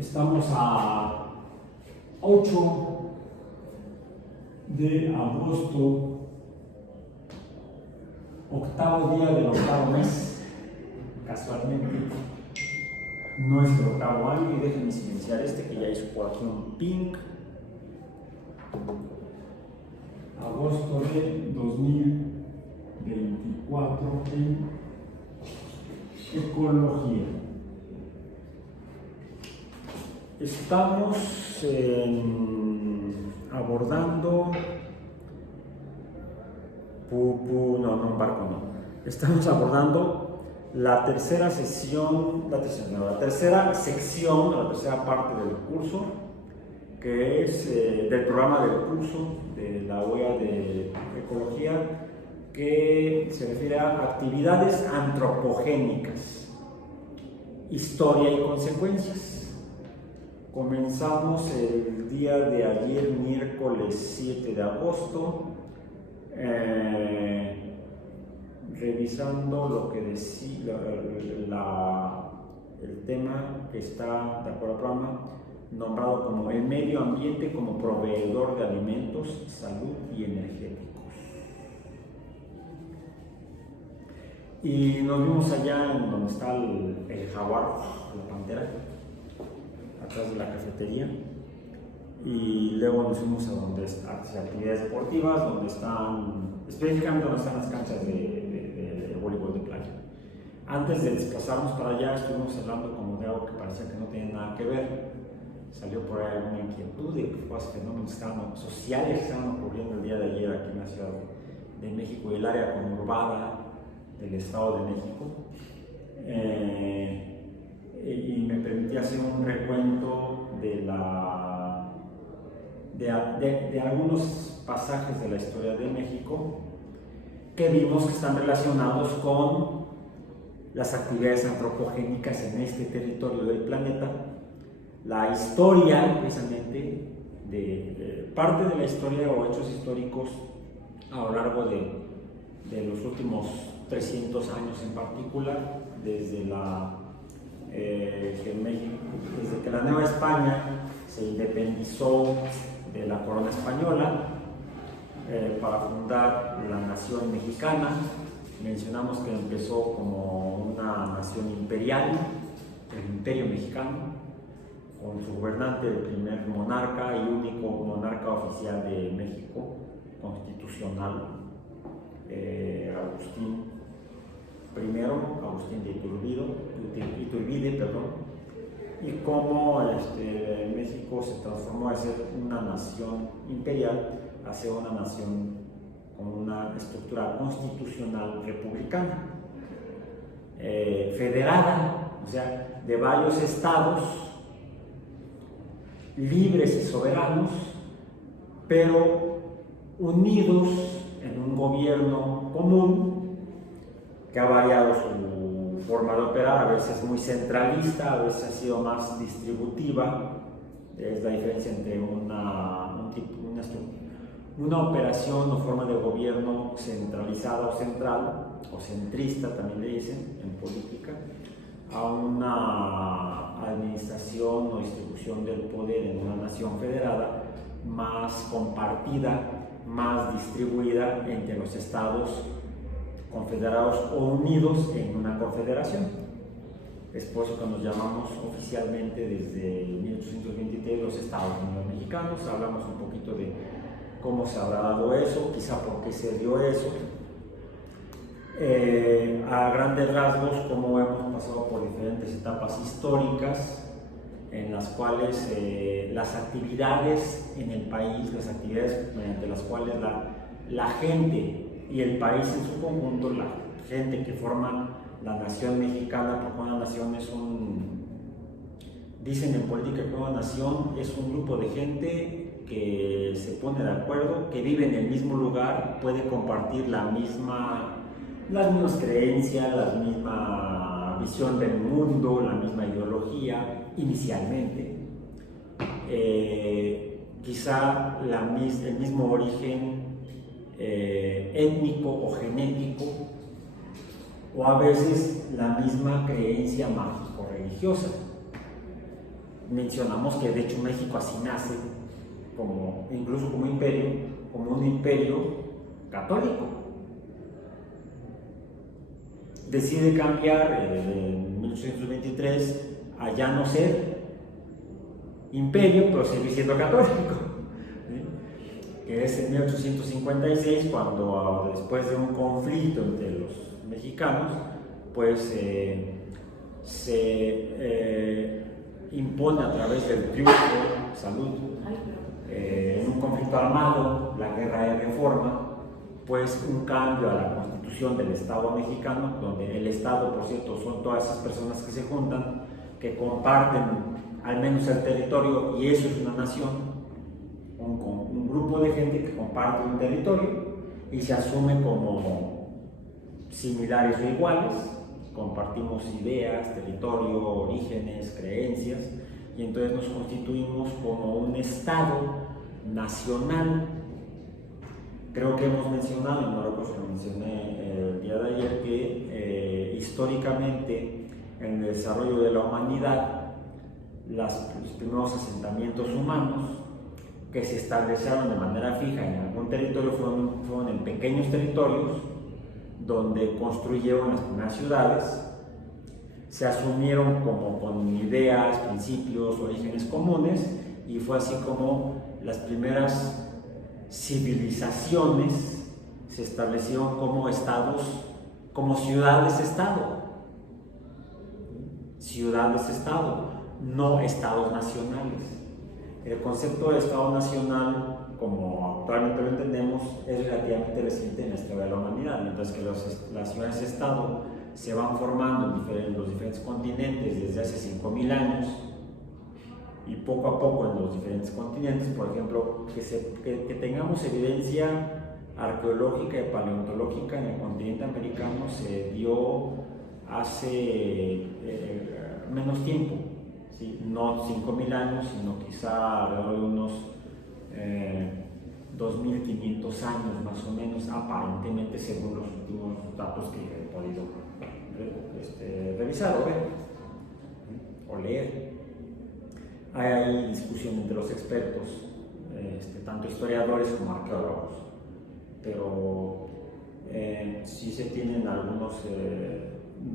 Estamos a 8 de agosto, octavo día del octavo mes. Casualmente no es el octavo año, y déjenme silenciar que ya hizo por aquí un ping. Agosto de 2024 en ecología. Estamos abordando un barco no. Estamos abordando la tercera sesión, la tercera sección, la tercera parte del curso, que es del programa del curso de la OEA de Ecología, que se refiere a actividades antropogénicas, historia y consecuencias. Comenzamos el día de ayer, miércoles 7 de agosto, revisando lo que decía el tema que está de acuerdo al programa, nombrado como el medio ambiente como proveedor de alimentos, salud y energéticos. Y nos vimos allá en donde está el jaguar, la pantera, atrás de la cafetería, y luego nos fuimos a donde están las actividades deportivas, donde están, específicamente donde están las canchas de voleibol de playa. Antes de desplazarnos para allá, estuvimos hablando como de algo que parecía que no tenía nada que ver. Salió por ahí alguna inquietud de fenómenos sociales que estaban ocurriendo el día de ayer aquí en la Ciudad de México y el área conurbada del Estado de México. Y me permitía hacer un recuento de algunos pasajes de la historia de México que vimos que están relacionados con las actividades antropogénicas en este territorio del planeta, la historia precisamente de parte de la historia o hechos históricos a lo largo de los últimos 300 años en particular, desde que la Nueva España se independizó de la corona española para fundar la nación mexicana. Mencionamos que empezó como una nación imperial, el Imperio Mexicano, con su gobernante, el primer monarca y único monarca oficial de México, constitucional, Agustín de Iturbide, y cómo México se transformó de ser una nación imperial a ser una nación con una estructura constitucional republicana, federada, o sea, de varios estados libres y soberanos, pero unidos en un gobierno común que ha variado su forma de operar, a veces muy centralista, a veces ha sido más distributiva. Es la diferencia entre una operación o forma de gobierno centralizada o central, o centrista también le dicen en política, a una administración o distribución del poder en una nación federada más compartida, más distribuida entre los estados confederados o unidos en una confederación. Es por eso que nos llamamos oficialmente desde 1823 los Estados Unidos Mexicanos. Hablamos un poquito de cómo se habrá dado eso, quizá por qué se dio eso. A grandes rasgos, cómo hemos pasado por diferentes etapas históricas en las cuales las actividades en el país, las actividades mediante las cuales la gente y el país en su conjunto, la gente que forma la nación mexicana, porque una nación dicen en política que una nación es un grupo de gente que se pone de acuerdo, que vive en el mismo lugar, puede compartir las mismas creencias, la misma visión del mundo, la misma ideología inicialmente, quizá el mismo origen étnico o genético, o a veces la misma creencia mágico-religiosa. mencionamos que de hecho México así nace, incluso como imperio, como un imperio católico. Decide cambiar en 1823 a ya no ser imperio, pero seguir siendo católico, ¿sí? Que es en 1856 cuando, después de un conflicto entre los mexicanos, pues se impone a través del triunfo, en un conflicto armado, la Guerra de Reforma, pues un cambio a la constitución del Estado mexicano, donde el Estado, por cierto, son todas esas personas que se juntan, que comparten al menos el territorio, y eso es una nación, un grupo de gente que comparte un territorio y se asume como similares o iguales, compartimos ideas, territorio, orígenes, creencias, y entonces nos constituimos como un Estado nacional. Creo que hemos mencionado, y no recuerdo si lo mencioné el día de ayer, que históricamente en el desarrollo de la humanidad, los primeros asentamientos humanos que se establecieron de manera fija en algún territorio fueron en pequeños territorios donde construyeron las primeras ciudades, se asumieron como con ideas, principios, orígenes comunes, y fue así como las primeras civilizaciones se establecieron como estados, como ciudades-estado, no estados nacionales. El concepto de estado nacional, como actualmente lo entendemos, es relativamente reciente en la historia de la humanidad, mientras que las ciudades-estado se van formando en los diferentes continentes desde hace 5.000 años, y poco a poco en los diferentes continentes. Por ejemplo, que tengamos evidencia arqueológica y paleontológica en el continente americano se dio hace menos tiempo, ¿sí? No 5.000 años, sino quizá alrededor de unos 2.500 años más o menos, aparentemente, según los últimos datos que he podido revisar o ver o leer. Hay discusión entre los expertos, tanto historiadores como arqueólogos, pero sí se tienen algunos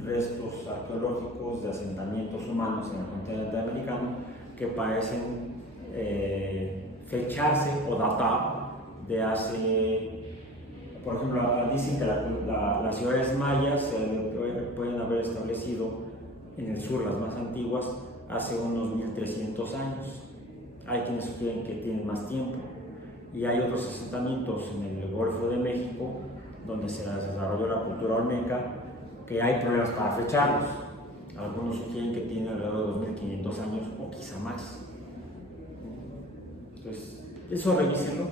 restos arqueológicos de asentamientos humanos en el continente americano que parecen fecharse o datar de hace, por ejemplo, dicen que las ciudades mayas se pueden haber establecido en el sur, las más antiguas, hace unos 1.300 años. Hay quienes creen que tienen más tiempo, y hay otros asentamientos en el Golfo de México donde se desarrolló la cultura olmeca que hay problemas para fecharlos. Algunos sugieren que tienen alrededor de 2.500 años o quizá más. Entonces, eso revísenlo,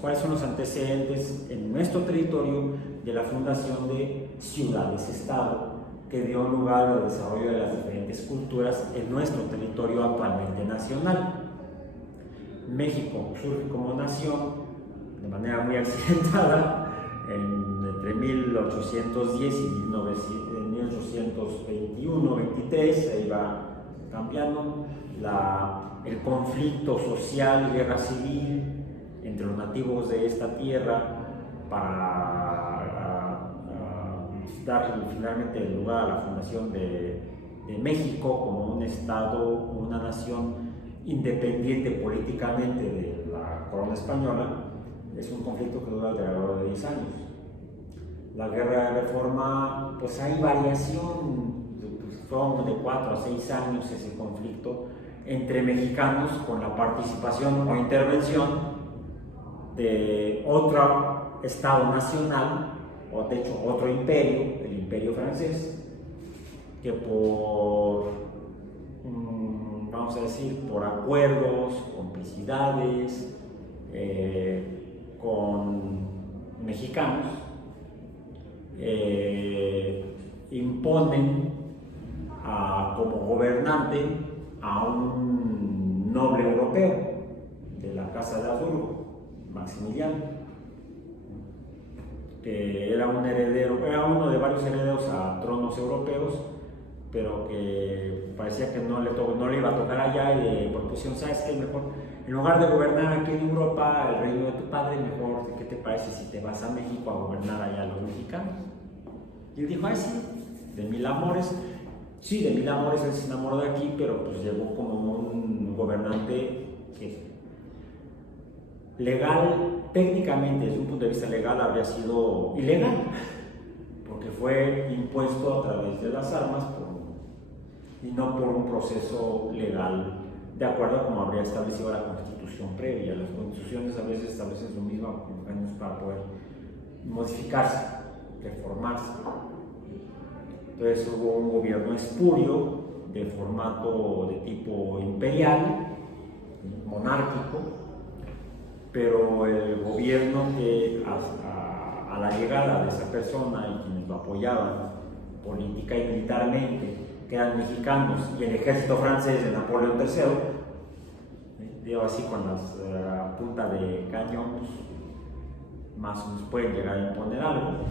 cuáles son los antecedentes en nuestro territorio de la fundación de ciudades-estado, que dio lugar al desarrollo de las diferentes culturas en nuestro territorio actualmente nacional. México surge como nación de manera muy accidentada entre 1810 y 1821-23, ahí va cambiando el conflicto social y guerra civil entre los nativos de esta tierra para dar finalmente lugar a la fundación de México como un estado, una nación independiente políticamente de la corona española. Es un conflicto que dura alrededor de 10 años. La guerra de reforma, pues hay variación, fueron de 4 a 6 años ese conflicto entre mexicanos, con la participación o intervención de otro estado nacional, o de hecho otro imperio, el imperio francés, que vamos a decir, por acuerdos, complicidades con mexicanos, imponen como gobernante a un noble europeo de la Casa de Habsburgo, Maximiliano, que era uno de varios herederos a tronos europeos, pero que parecía que no le iba a tocar allá y le propusieron, ¿sabes qué? Mejor, en lugar de gobernar aquí en Europa el reino de tu padre, mejor, ¿qué te parece si te vas a México a gobernar allá a los mexicanos? Y él dijo, ay sí, de mil amores. Sí, de mil amores él se enamoró de aquí, pero pues llegó como un gobernante que legal, técnicamente, desde un punto de vista legal, habría sido ilegal, porque fue impuesto a través de las armas y no por un proceso legal, de acuerdo a como habría establecido la Constitución previa. Las constituciones a veces establecen lo mismo años para poder modificarse, reformarse. Entonces hubo un gobierno espurio, de formato de tipo imperial, monárquico, pero el gobierno que a la llegada de esa persona y quienes lo apoyaban política y militarmente, que eran mexicanos, y el ejército francés de Napoleón III, digo así con las puntas de cañón, pues, más o menos pueden llegar a imponer algo,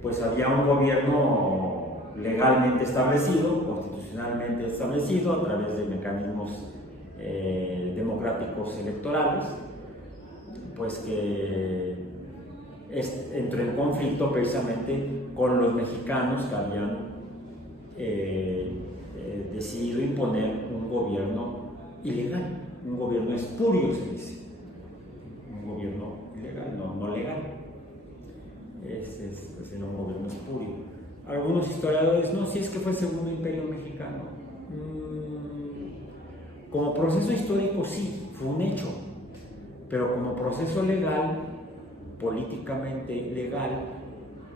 pues había un gobierno legalmente establecido, constitucionalmente establecido, a través de mecanismos democráticos electorales, pues que entró en conflicto precisamente con los mexicanos que habían decidido imponer un gobierno ilegal, un gobierno espurio, se dice, un gobierno ilegal, no legal, sino un gobierno espurio. Algunos historiadores, no, si es que fue el segundo imperio mexicano. Como proceso histórico sí, fue un hecho, pero como proceso legal, políticamente legal,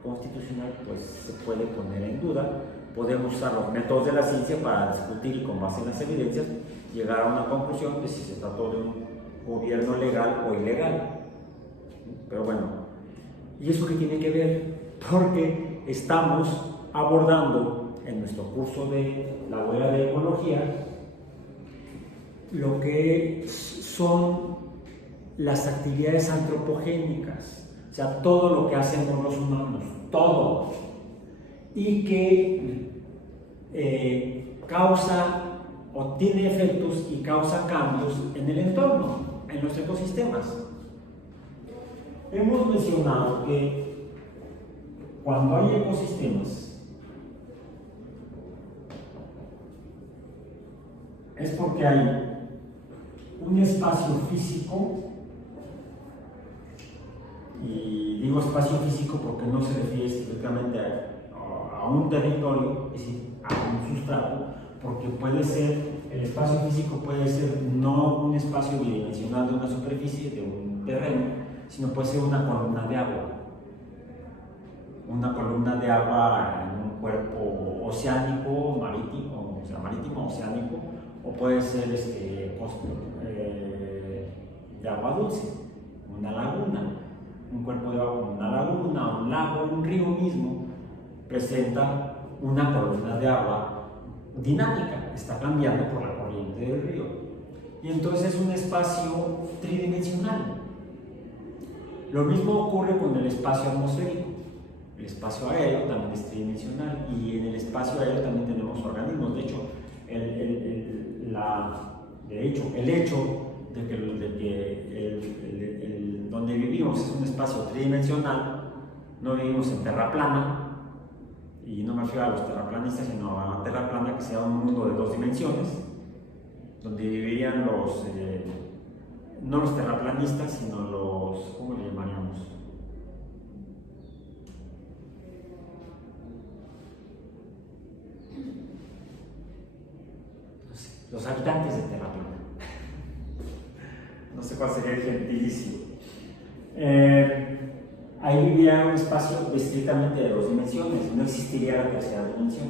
constitucional, pues se puede poner en duda. Podemos usar los métodos de la ciencia para discutir y con base en las evidencias llegar a una conclusión de si se trató de un gobierno legal o ilegal. Pero bueno, ¿y eso qué tiene que ver? Porque estamos abordando en nuestro curso de la huella de ecología lo que son las actividades antropogénicas, o sea, todo lo que hacemos los humanos, todo, y que causa o tiene efectos y causa cambios en el entorno, en los ecosistemas. Hemos mencionado que cuando hay ecosistemas, es porque hay un espacio físico, y digo espacio físico porque no se refiere específicamente a un territorio, es decir, a un sustrato, porque puede ser, el espacio físico puede ser no un espacio bidimensional de una superficie, de un terreno, sino puede ser una columna de agua. Una columna de agua en un cuerpo oceánico, marítimo, o sea, marítimo, oceánico, o puede ser de agua dulce, una laguna, un cuerpo de agua como una laguna, un lago, un río mismo, presenta una columna de agua dinámica, está cambiando por la corriente del río. Y entonces es un espacio tridimensional. Lo mismo ocurre con el espacio atmosférico. El espacio aéreo también es tridimensional, y en el espacio aéreo también tenemos organismos. De hecho, el hecho de que donde vivimos es un espacio tridimensional, no vivimos en tierra plana, y no me refiero a los terraplanistas, sino a la tierra plana, que sea un mundo de dos dimensiones, donde vivirían no los terraplanistas, sino los, ¿cómo le llamaríamos? Los habitantes de tierra plana. No sé cuál sería el gentilicio. Ahí viviría un espacio estrictamente de dos dimensiones, no existiría la tercera dimensión.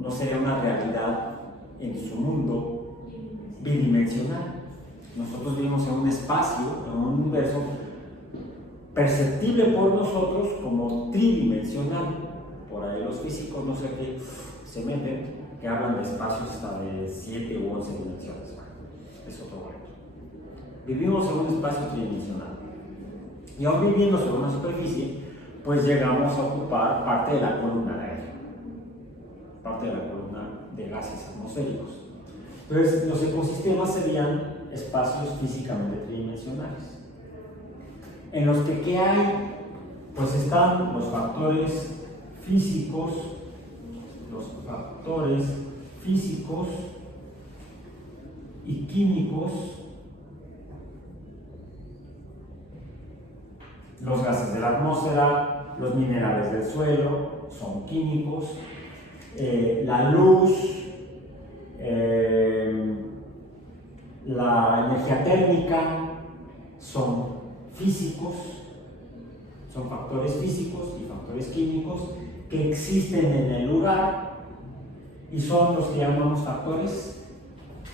No sería una realidad en su mundo bidimensional. Nosotros vivimos en un espacio, en un universo perceptible por nosotros como tridimensional. Por ahí los físicos, no sé qué, se meten, que hablan de espacios hasta de 7 u 11 dimensiones. Es otro cuento. Vivimos en un espacio tridimensional. Y aún viviendo sobre una superficie, pues llegamos a ocupar parte de la columna de aire. atmosféricos. Entonces, los ecosistemas serían espacios físicamente tridimensionales, en los que ¿qué hay? Pues están los factores físicos y químicos, los gases de la atmósfera, los minerales del suelo son químicos, la luz, la energía térmica son físicos, son factores físicos y factores químicos que existen en el lugar y son los que llamamos factores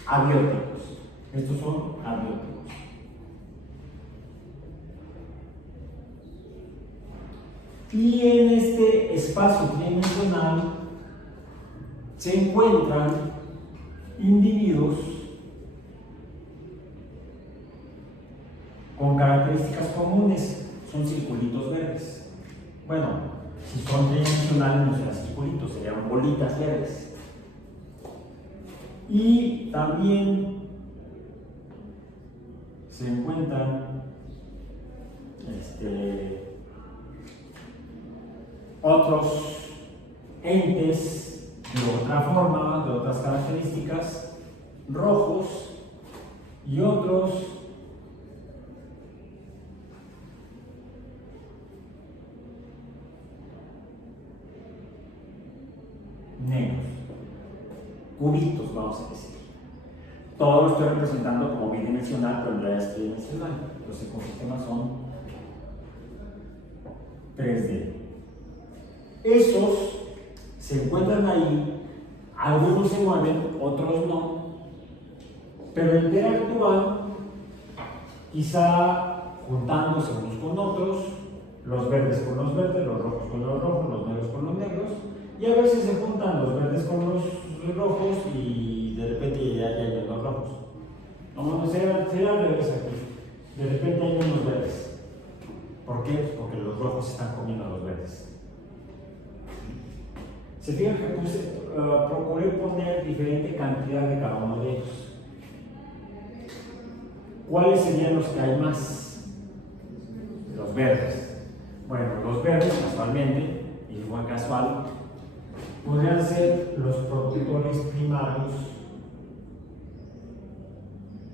abióticos. Estos son abióticos. Y en este espacio tridimensional se encuentran individuos con características comunes, son circulitos verdes. Bueno, si son tridimensionales no serán circulitos, serían bolitas verdes. Y también se encuentran otros entes de otra forma, de otras características, rojos, y otros negros, cubitos, vamos a decir. Todo lo estoy representando como bidimensional, pero en realidad es tridimensional. Los ecosistemas son 3D. Esos se encuentran ahí, algunos se mueven, otros no, pero interactúan, quizá juntándose unos con otros, los verdes con los verdes, los rojos con los rojos, los negros con los negros, y a veces se juntan los verdes con los rojos y de repente ya hay menos rojos. No, será al revés aquí. De repente hay menos verdes. ¿Por qué? Pues porque los rojos están comiendo a los verdes. Se fijan que procuré poner diferente cantidad de cada uno de ellos. ¿Cuáles serían los que hay más? Los verdes. Bueno, los verdes casualmente, y fue casual, podrían ser los productores primarios.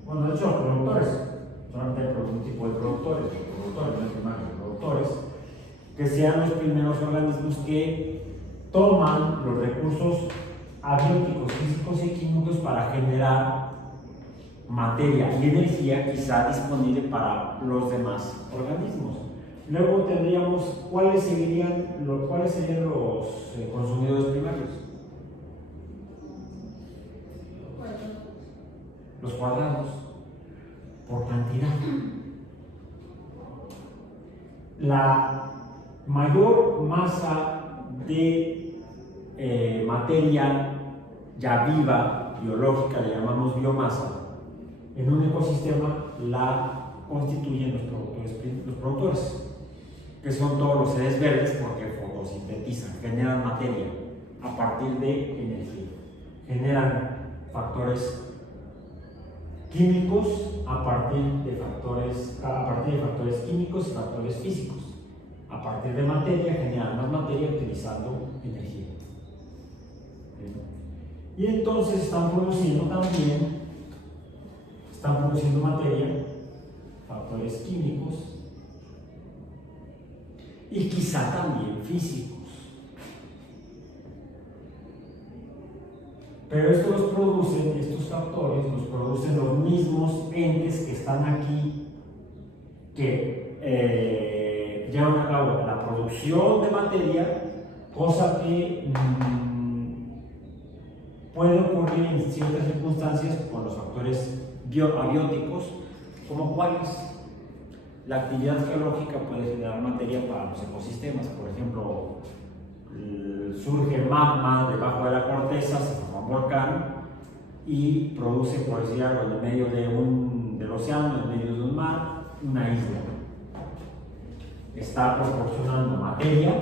Bueno, de hecho, los productores, solamente hay un tipo de productores, no primarios, productores, que sean los primeros organismos que toman los recursos abióticos, físicos y químicos para generar materia y energía quizá disponible para los demás organismos. Luego tendríamos cuáles serían los consumidores primarios. Los cuadrados, por cantidad. La mayor masa de materia ya viva, biológica, le llamamos biomasa, en un ecosistema la constituyen los productores, que son todos los seres verdes porque fotosintetizan, generan materia a partir de energía, generan factores químicos a partir de factores químicos y factores físicos. A partir de materia generan más materia utilizando energía. Y entonces están produciendo materia, factores químicos y quizá también físicos. Pero estos factores los producen los mismos entes que están aquí, que llevan a cabo la producción de materia, cosa que puede ocurrir en ciertas circunstancias con los factores abióticos, como cuáles. La actividad geológica puede generar materia para los ecosistemas. Por ejemplo, surge magma debajo de la corteza, se forma un volcán y produce, por decir algo, en el medio del océano, en medio de un mar, una isla. Está proporcionando materia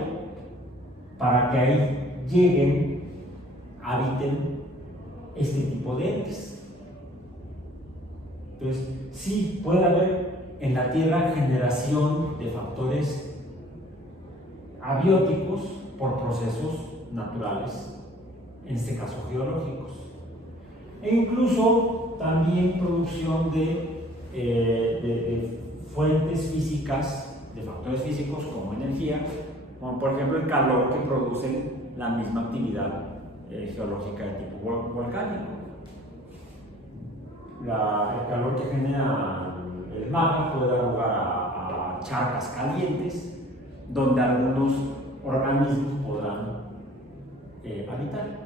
para que ahí lleguen, habiten este tipo de entes. Entonces, sí puede haber en la Tierra generación de factores abióticos por procesos naturales, en este caso geológicos, e incluso también producción de fuentes físicas, de factores físicos como energía, como por ejemplo el calor que produce la misma actividad geológica de tipo volcánico. El calor que genera el magma puede dar lugar a charcas calientes donde algunos organismos podrán habitar.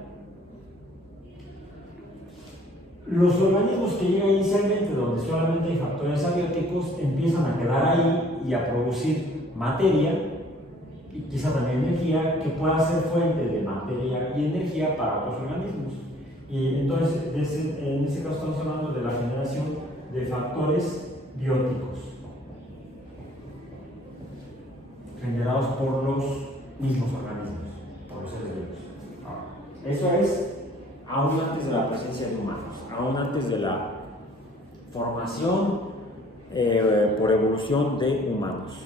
Los organismos que llegan inicialmente donde solamente hay factores abióticos empiezan a quedar ahí y a producir materia y quizá también energía que pueda ser fuente de materia y energía para otros organismos. Y entonces en ese caso estamos hablando de la generación de factores bióticos generados por los mismos organismos, por los seres vivos. Eso es aún antes de la presencia de humanos, aún antes de la formación por evolución de humanos.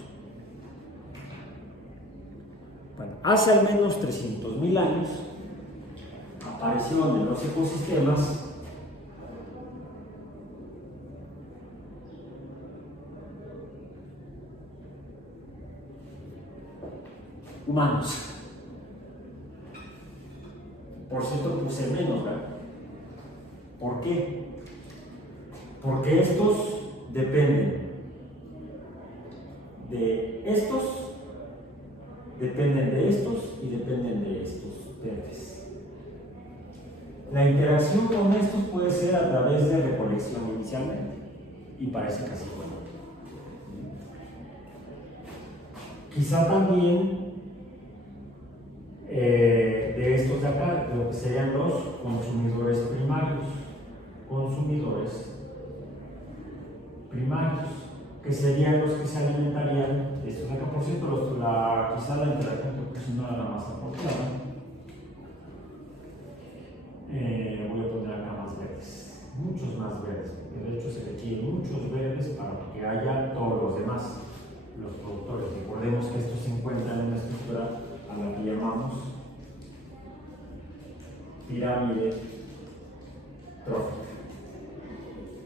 Bueno, hace al menos 300.000 años aparecieron en los ecosistemas humanos. Por cierto, puse menos, ¿verdad? ¿Por qué? Porque estos dependen de estos, dependen de estos y dependen de estos entes. La interacción con estos puede ser a través de recolección inicialmente, y parece casi bueno. Quizá también de estos de acá, lo que serían los consumidores primarios. Consumidores primarios, que serían los que se alimentarían de estos de acá. Por cierto, quizá la interacción, porque si no era la más apropiada. Voy a poner acá más verdes, muchos más verdes, porque de hecho se requieren muchos verdes para que haya todos los demás, los productores. Recordemos que estos se encuentran en una estructura a la que llamamos pirámide trófica.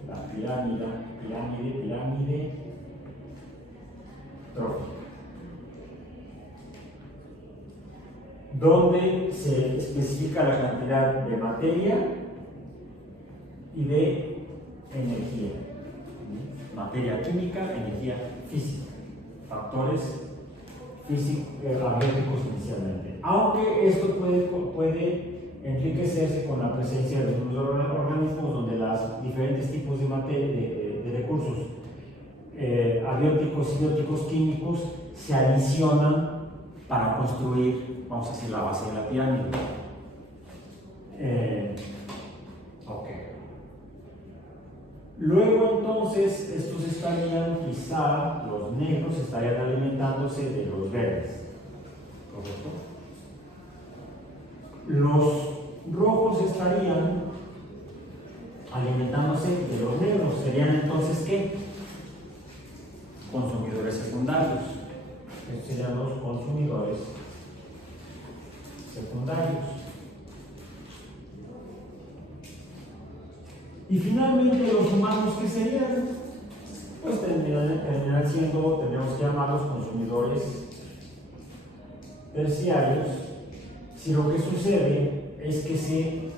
La pirámide trófica, donde se especifica la cantidad de materia y de energía, materia química, energía física, factores abióticos inicialmente. Aunque esto puede enriquecerse con la presencia de los organismos donde los diferentes tipos de materia, de recursos abióticos y bióticos químicos se adicionan para construir, vamos a decir, la base de la pirámide. Luego entonces estos estarían, quizá los negros estarían alimentándose de los verdes, ¿correcto? Los rojos estarían alimentándose de los negros. ¿Serían entonces qué? Consumidores secundarios. Estos serían los consumidores secundarios. Y finalmente los humanos, ¿qué serían? Pues terminan siendo, tenemos que llamarlos consumidores terciarios, si lo que sucede es que se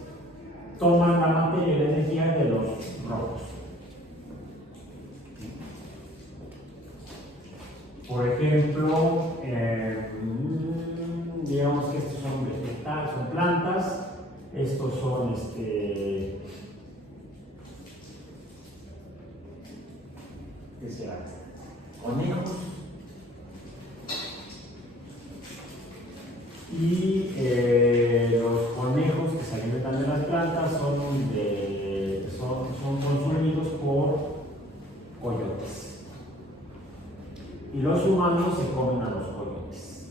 toman la materia y la energía de los rojos. Por ejemplo, digamos que estos son vegetales, son plantas, estos son ¿qué será? Conejos. Y los conejos que se alimentan de las plantas son consumidos por coyotes. Y los humanos se comen a los coyotes.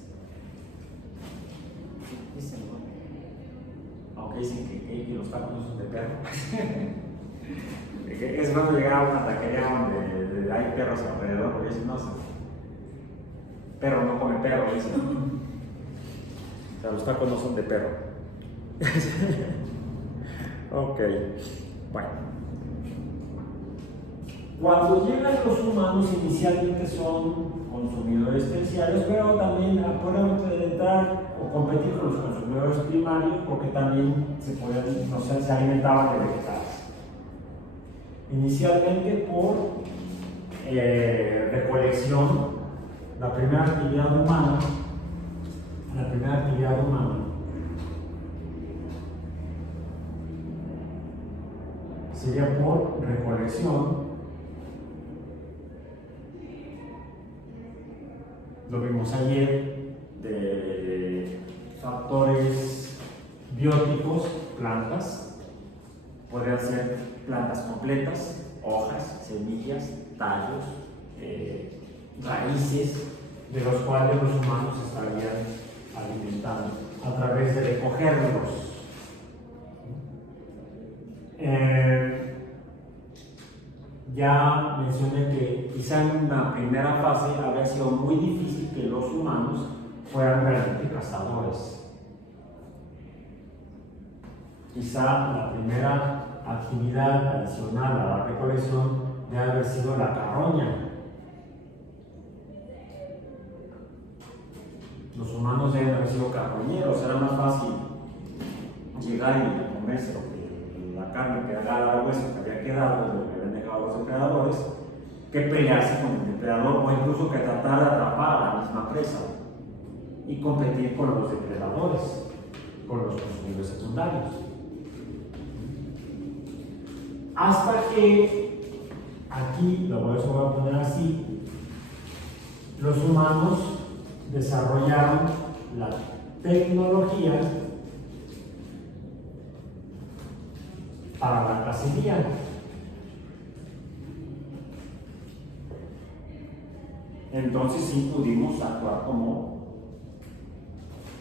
Ok. porque dicen que los tacos no son de perro. Es cuando llegaba a una taquería donde hay perros alrededor, porque dicen, no sé, perro no come perro, dicen. O sea, los tacos no son de perro. Ok, bueno. Cuando llegan los humanos, inicialmente son consumidores terciarios, pero también pueden entrar o competir con los consumidores primarios, porque también se alimentaban de vegetales. Inicialmente por recolección, la primera actividad humana sería por recolección. Lo vimos ayer, de factores bióticos, plantas, podrían ser plantas completas, hojas, semillas, tallos, raíces, de los cuales los humanos estarían alimentando a través de recogerlos. Ya mencioné que quizá en una primera fase había sido muy difícil que los humanos fueran realmente cazadores. Quizá la primera actividad adicional a la recolección debe haber sido la carroña. Los humanos deben haber sido carroñeros, era más fácil llegar y comerse la carne que agarra el hueso que había quedado, lo que habían dejado los depredadores, que pelearse con el depredador o incluso que tratar de atrapar a la misma presa y competir con los depredadores, con los consumidores secundarios. Hasta que, aquí lo voy a poner así, los humanos desarrollaron la tecnología para la cacería. Entonces sí pudimos actuar como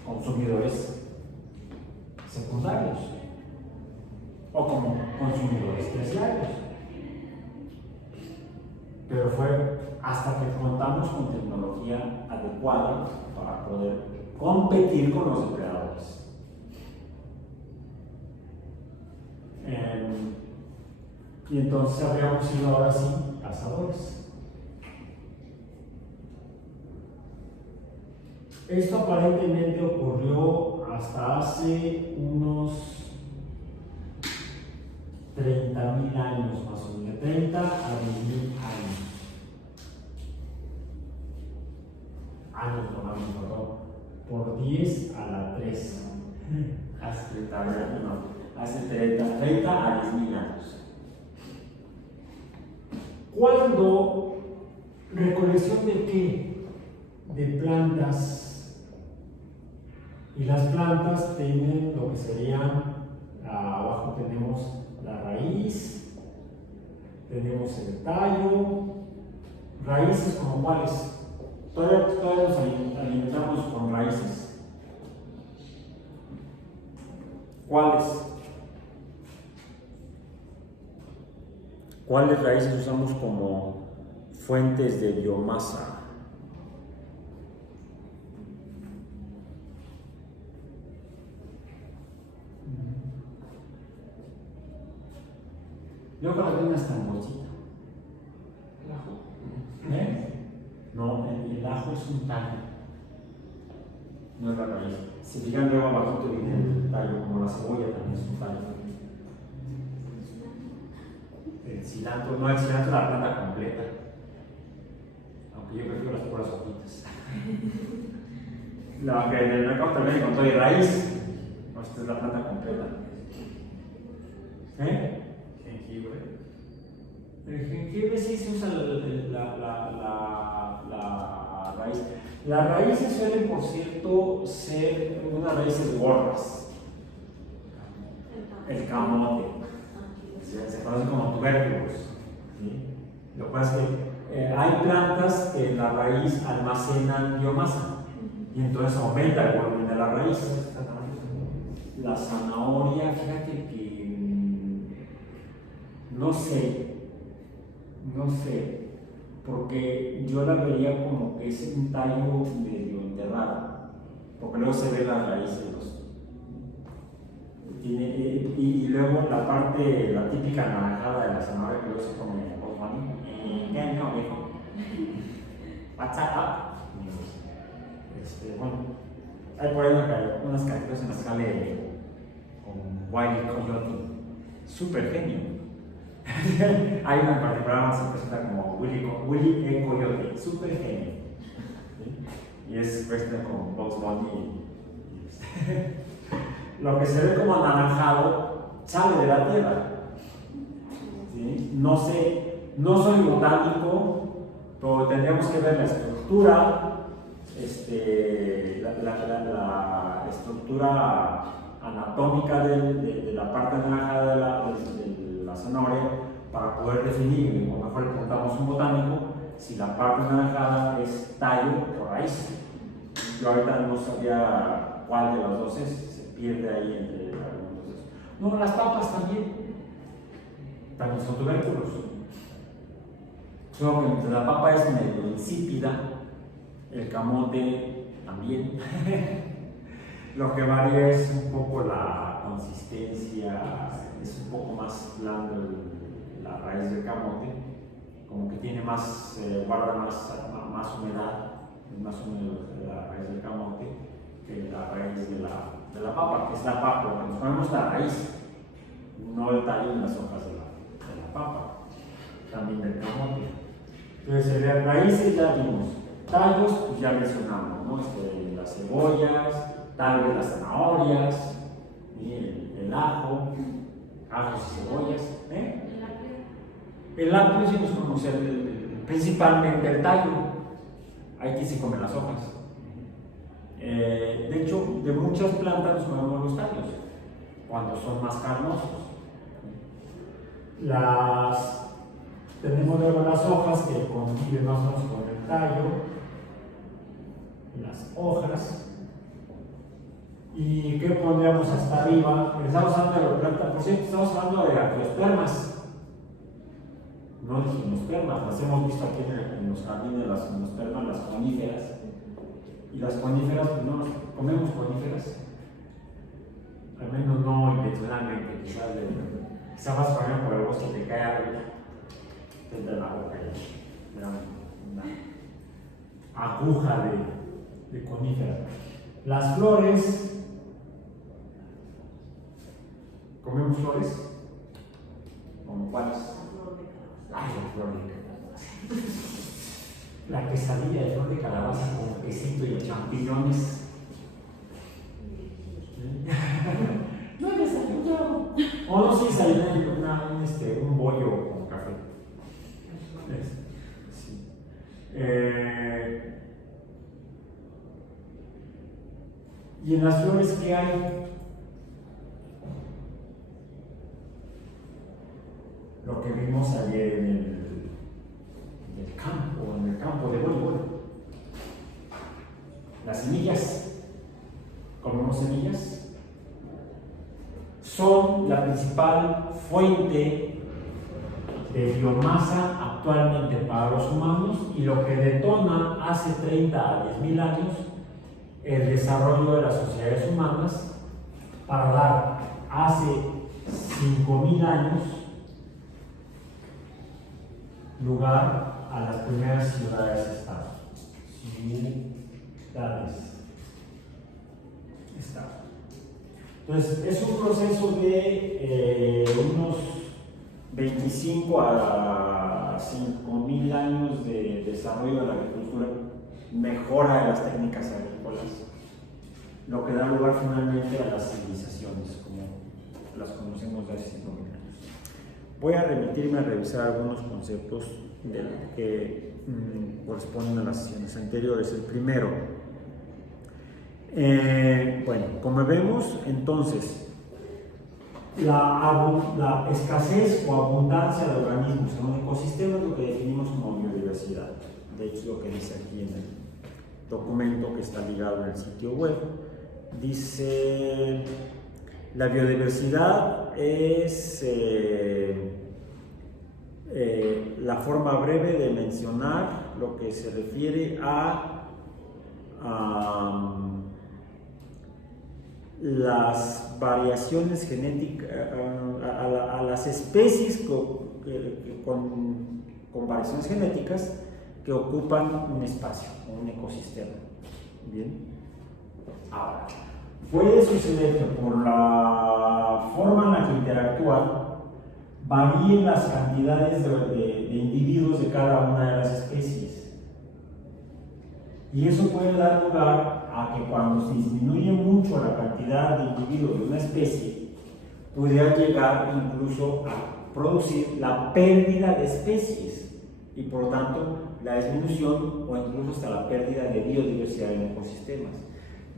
consumidores secundarios o como consumidores terciarios. Pero fue hasta que contamos con tecnología adecuada para poder competir con los depredadores. Y entonces habríamos sido ahora sí cazadores. Esto aparentemente ocurrió hasta hace unos 30.000 años más o menos, de 30 a 10.000 años. Años no, por 10 a la 3. Hace 30 a 10.000 años. ¿Cuándo? ¿Recolección de qué? De plantas. Y las plantas tienen lo que serían, abajo tenemos la raíz, tenemos el tallo, raíces como cuáles. Todavía nos alimentamos con raíces. ¿Cuáles? ¿Cuáles raíces usamos como fuentes de biomasa? Yo creo que hay hasta en bolsita. ¿El ajo? No, el ajo es un tallo. No es la raíz. Si fijan luego abajo viene el tallo, como la cebolla también es un tallo. El cilantro, no, el cilantro es la planta completa. Aunque yo prefiero las puras hojitas. La que en el mercado también encontró de raíz. No, esta es la planta completa. Jengibre. El jengibre sí se usa la raíz. Las raíces suelen, por cierto, ser unas raíces gordas. El camote. Se conocen como tubérculos. ¿Sí? Lo que pasa es que hay plantas que en la raíz almacenan biomasa y entonces aumenta el volumen de la raíz. La zanahoria, fíjate que no sé, porque yo la vería como que es un tallo medio enterrado, porque luego se ve las raíces, y luego la parte, la típica naranjada de la zanahoria que luego se come con Juan, ¿qué no, viejo? What's up? Bueno, hay por ahí unas caricaturas en las que sale con Wiley Coyote, súper genio. Hay una en particular que se presenta como Willy E. Coyote, súper genio. ¿Sí? Y es presenta con Bugs Bunny. Lo que se ve como anaranjado sale de la tierra. ¿Sí? No sé, no soy botánico, pero tendríamos que ver la estructura. La estructura anatómica de la parte anaranjada de la zanahoria para poder definir, o mejor le preguntamos a un botánico si la parte anaranjada es tallo o raíz. Yo ahorita no sabía cuál de los dos es, se pierde ahí entre algunos de esos. No, las papas también son tubérculos. Solo que mientras la papa es medio insípida, el camote también. Lo que varía es un poco la consistencia, es un poco más blando la raíz del camote, como que tiene más, guarda más humedad, es más húmedo la raíz del camote que la raíz de la papa, que es la papa, lo que nos comemos la raíz, no el tallo en las hojas de la papa, también del camote. Entonces, las raíces ya vimos. Tallos, pues ya mencionamos, ¿no? Las cebollas, tal vez las zanahorias, el ajo, ajos y cebollas. El apio sí nos conoce principalmente el tallo. Aquí se comen las hojas. De hecho, de muchas plantas nos comemos los tallos, cuando son más carnosos. Tenemos luego las hojas que conviven más o menos con el tallo. Las hojas. ¿Y qué pondríamos hasta arriba? Estamos hablando de la planta, por cierto, estamos hablando de angiospermas. No de gimnospermas, las hemos visto aquí en los jardines, las gimnospermas, las coníferas. Y las coníferas, pues no, comemos coníferas. Al menos no intencionalmente, quizás vas corriendo por el bosque y te cae arriba. Te entra en la boca y una aguja de conífera. Las flores, ¿comemos flores? ¿Como cuáles? Ay, la flor de calabaza. La quesadilla de flor de calabaza con quesito y champiñones. No he desayunado. O no, sí, desayuné un bollo con café. Sí. ¿Y en las flores qué hay? Lo que vimos ayer en el campo de voleibol. Las semillas, comemos semillas, son la principal fuente de biomasa actualmente para los humanos y lo que detona hace 30 a 10.000 años el desarrollo de las sociedades humanas para dar hace 5.000 años lugar a las primeras ciudades-estado. Entonces, es un proceso de unos 25 a 5.000 años de desarrollo de la agricultura, mejora de las técnicas agrícolas, lo que da lugar finalmente a las civilizaciones como las conocemos de hace 5.000 años. Voy a remitirme a revisar algunos conceptos que corresponden a las sesiones anteriores. El primero, bueno, como vemos, entonces, la escasez o abundancia de organismos en un ecosistema es lo que definimos como biodiversidad. De hecho, lo que dice aquí en el documento que está ligado en el sitio web, dice La biodiversidad es la forma breve de mencionar lo que se refiere a las variaciones genéticas, a las especies con variaciones genéticas que ocupan un espacio, un ecosistema. Bien. Ahora, puede suceder que por la forma en la que interactúan varíen las cantidades de individuos de cada una de las especies. Y eso puede dar lugar a que cuando se disminuye mucho la cantidad de individuos de una especie, pudiera llegar incluso a producir la pérdida de especies y por lo tanto la disminución o incluso hasta la pérdida de biodiversidad en ecosistemas.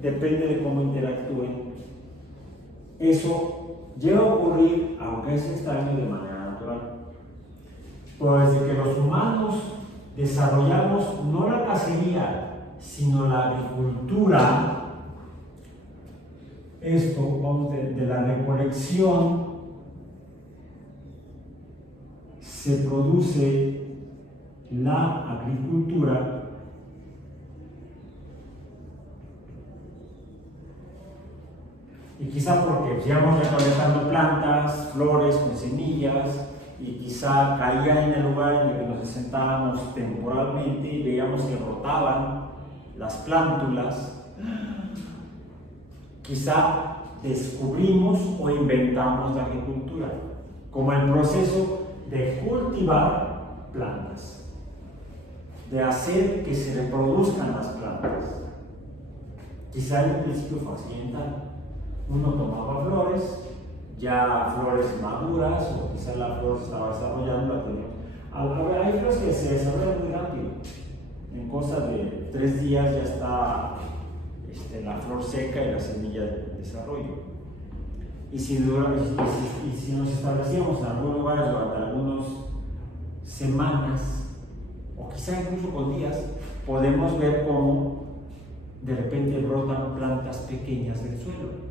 Depende de cómo interactúen. Eso llega a ocurrir, aunque es extraño, de manera natural. Pues desde que los humanos desarrollamos no la cacería, sino la agricultura, esto, vamos, de la recolección, se produce la agricultura y quizá porque íbamos recolectando plantas, flores con semillas y quizá caía en el lugar en el que nos sentábamos temporalmente y veíamos que brotaban las plántulas, quizá descubrimos o inventamos la agricultura como el proceso de cultivar plantas, de hacer que se reproduzcan las plantas. Quizá en un principio fue accidental. Uno tomaba flores, ya flores maduras, o quizá la flor se estaba desarrollando. Hay flores que se desarrollan muy rápido. En cosa de 3 días ya está la flor seca y la semilla de desarrollo. Y si nos establecíamos en algunos lugares durante algunas semanas, o quizá incluso con días, podemos ver cómo de repente brotan plantas pequeñas del suelo.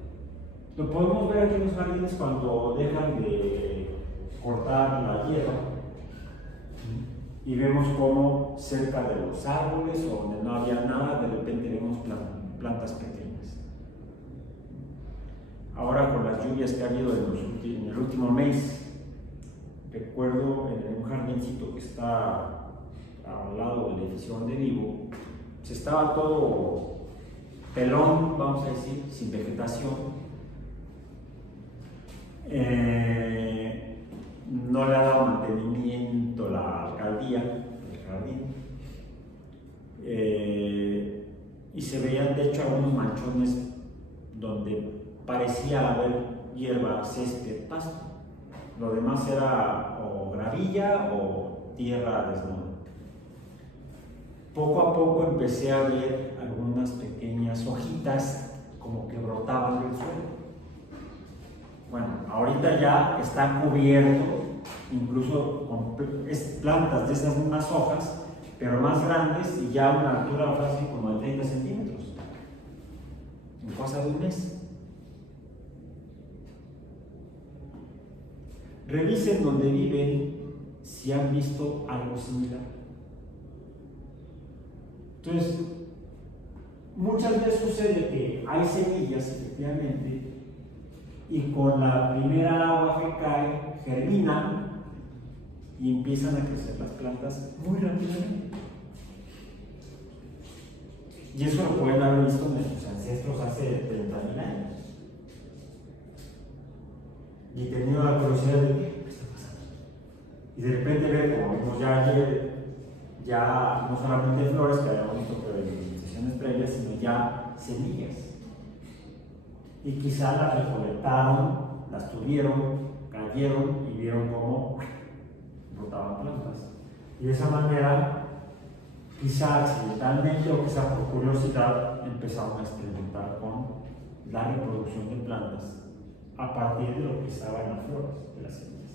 Lo podemos ver aquí en los jardines cuando dejan de cortar la hierba y vemos cómo cerca de los árboles o donde no había nada, de repente vemos plantas pequeñas. Ahora con las lluvias que ha habido en el último mes, recuerdo en un jardincito que está al lado del edificio donde vivo, se estaba todo pelón, vamos a decir, sin vegetación. No le ha dado mantenimiento la alcaldía del jardín, y se veían de hecho algunos manchones donde parecía haber hierba, césped, pasto. Lo demás era o gravilla o tierra desnuda. Poco a poco empecé a ver algunas pequeñas hojitas como que brotaban del suelo. Bueno, ahorita ya está cubierto, incluso con plantas de esas mismas hojas, pero más grandes y ya a una altura casi como de 30 centímetros, en cosa de un mes. Revisen donde viven si han visto algo similar. Entonces, muchas veces sucede que hay semillas, efectivamente, y con la primera agua que cae, germinan y empiezan a crecer las plantas muy rápidamente. Y eso lo pueden haber visto nuestros ancestros hace 30.000 años. Y he tenido la curiosidad de qué está pasando. Y de repente ver como vimos ya no solamente flores que habíamos visto en sesiones previas, sino ya semillas. Y quizá las recolectaron, las tuvieron, cayeron y vieron cómo brotaban plantas. Y de esa manera, quizá accidentalmente o quizá por curiosidad, empezaron a experimentar con la reproducción de plantas a partir de lo que estaba en las flores de las semillas.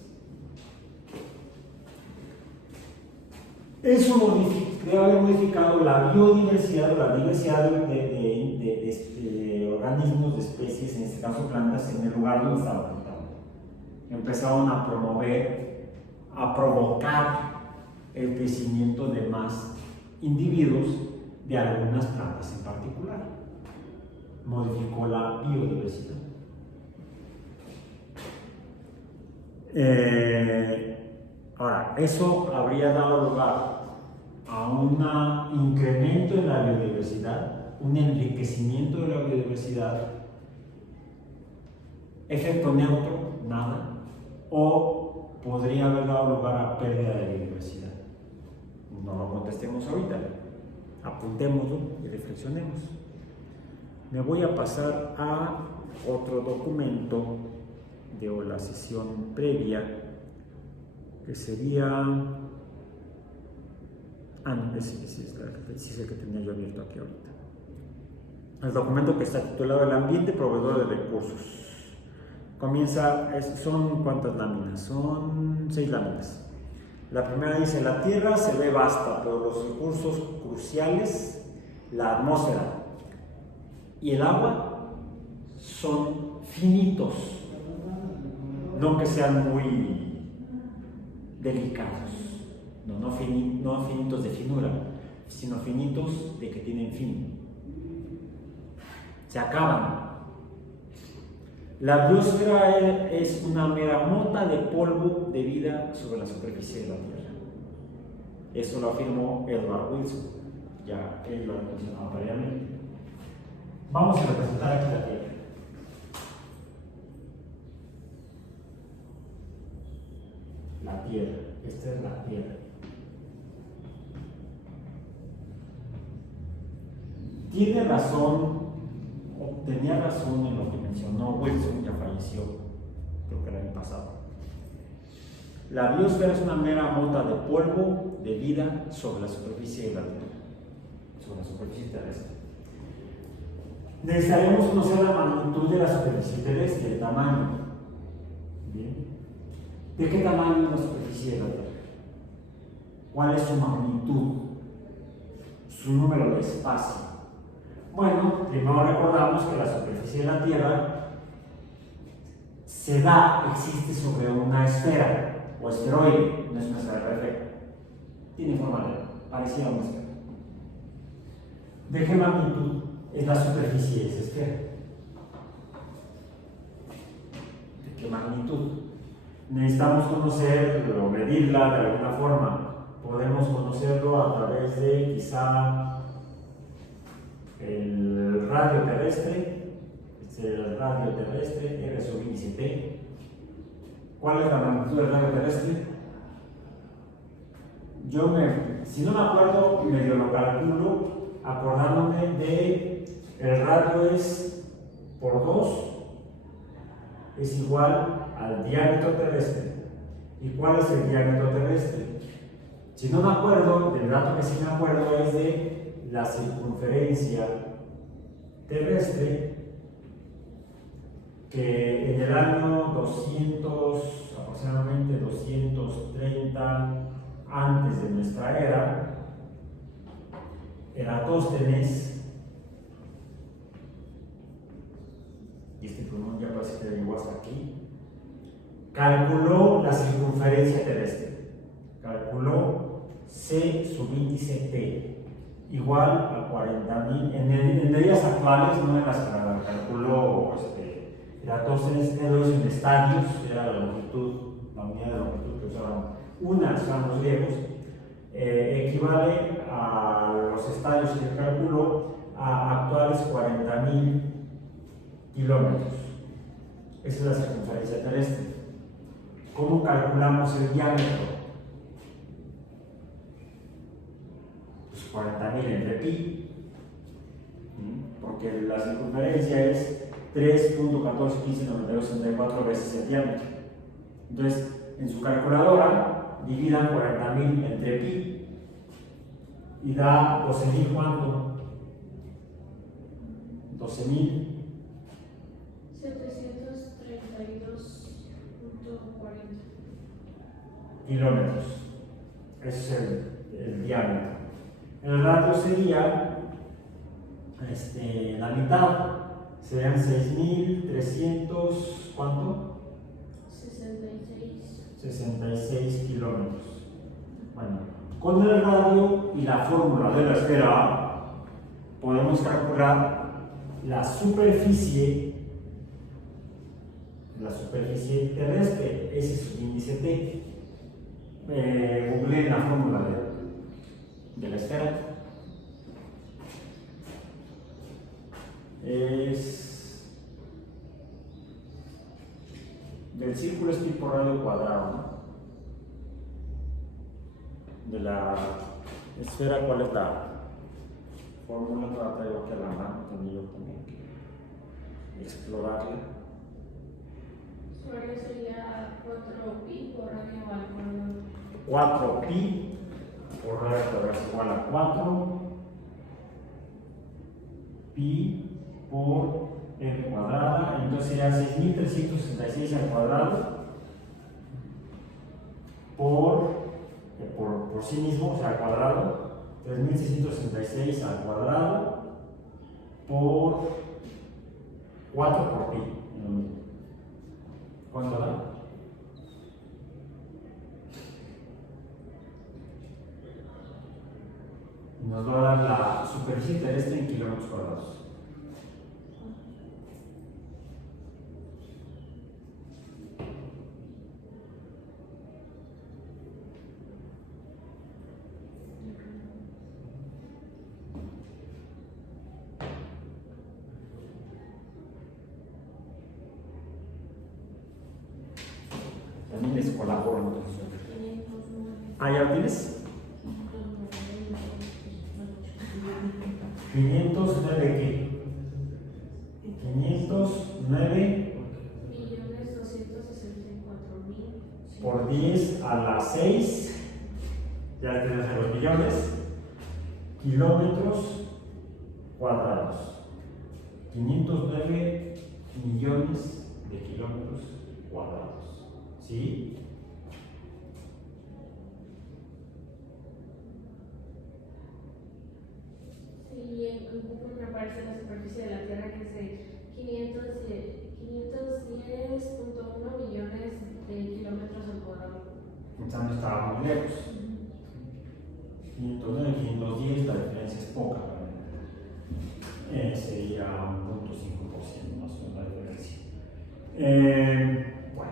Eso modifica debe haber modificado la biodiversidad o la diversidad de organismos, de especies, en este caso plantas, en el lugar donde estaba plantando. Empezaron a promover, a provocar el crecimiento de más individuos de algunas plantas en particular. Modificó la biodiversidad. Ahora, eso habría dado lugar a un incremento en la biodiversidad, un enriquecimiento de la biodiversidad, efecto neutro, nada, o podría haber dado lugar a pérdida de biodiversidad. No lo contestemos ahorita, apuntémoslo y reflexionemos. Me voy a pasar a otro documento de la sesión previa, que sería... no, ese es el que tenía yo abierto aquí ahorita. El documento que está titulado El ambiente proveedor de recursos. Comienza, son ¿cuántas láminas? Son 6 láminas. La primera dice: la Tierra se ve vasta, pero los recursos cruciales, la atmósfera y el agua, son finitos. No que sean muy delicados, no finitos de finura, sino finitos de que tienen fin. Se acaban. La biosfera es una mera mota de polvo de vida sobre la superficie de la Tierra. Eso lo afirmó Edward Wilson, ya él lo ha mencionado previamente. Vamos a representar aquí la Tierra. La Tierra, esta es la Tierra. Tiene razón, o tenía razón en lo que mencionó Wilson, ya falleció, creo que el año pasado. La biosfera es una mera mota de polvo de vida sobre la superficie de la Tierra, sobre la superficie terrestre. Necesitaremos conocer la magnitud de la superficie terrestre, el tamaño. Bien. ¿De qué tamaño es la superficie de la Tierra? ¿Cuál es su magnitud? Su número de espacio. Bueno, primero recordamos que la superficie de la Tierra existe sobre una esfera o esferoide, no es una esfera perfecta. Tiene forma parecida a una esfera. ¿De qué magnitud es la superficie de esa esfera? ¿De qué magnitud? Necesitamos conocerlo o medirla de alguna forma. Podemos conocerlo a través de quizá el radio terrestre, R sub índice T. ¿Cuál es la magnitud del radio terrestre? Si no me acuerdo, medio lo calculo acordándome de el radio es por 2 es igual al diámetro terrestre. ¿Y cuál es el diámetro terrestre? Si no me acuerdo, del dato que sí me acuerdo es de la circunferencia terrestre, que en el año 200, aproximadamente 230 antes de nuestra era, Eratóstenes, y este pulmón ya parece que llegó hasta aquí, calculó la circunferencia terrestre, calculó C subíndice T igual a 40.000, en medidas actuales, no en las que la calculó Eratóstenes, eso en estadios, era la longitud, la unidad de longitud que usaban los griegos, equivale a los estadios que calculó a actuales 40.000 kilómetros. Esa es la circunferencia terrestre. ¿Cómo calculamos el diámetro? Pues 40.000 entre pi, porque la circunferencia es 3.14159264 veces el diámetro. Entonces, en su calculadora dividan 40.000 entre pi y da 12.000, ¿cuánto? 12.000 732.40 kilómetros. Ese es el diámetro. El radio sería la mitad, serían 6.300, ¿cuánto? 66 kilómetros. Bueno, con el radio y la fórmula de la esfera podemos calcular la superficie terrestre, ese es su índice T. Googleé la fórmula de la esfera. Del círculo es pi por radio cuadrado, ¿no? De la esfera, ¿cuál es la fórmula? Que la traigo aquí a la mano, tenía yo también que explorarla. Sobre sería 4pi por radio al cuadrado. 4pi por radio al cuadrado es igual a 4 pi por r cuadrada, entonces sería 6.366 al cuadrado por sí mismo, o sea, al cuadrado, 3.666 al cuadrado por 4 por pi. ¿Cuánto da? Nos va a dar la superficie terrestre en kilómetros cuadrados. También les colaboro entonces. ¿Ah, ya lo tienes? 509 qué? 509 $1.264.000 por 10 a la 6, ya tenemos en los millones, kilómetros cuadrados. 509 millones de kilómetros cuadrados. ¿Sí? Sí, me parece la superficie de la Tierra que es de 510.1 millones de kilómetros al cuadrado. Entonces estábamos lejos. 509, 510, la diferencia es poca. Sería 1.5% más o menos la diferencia. Bueno,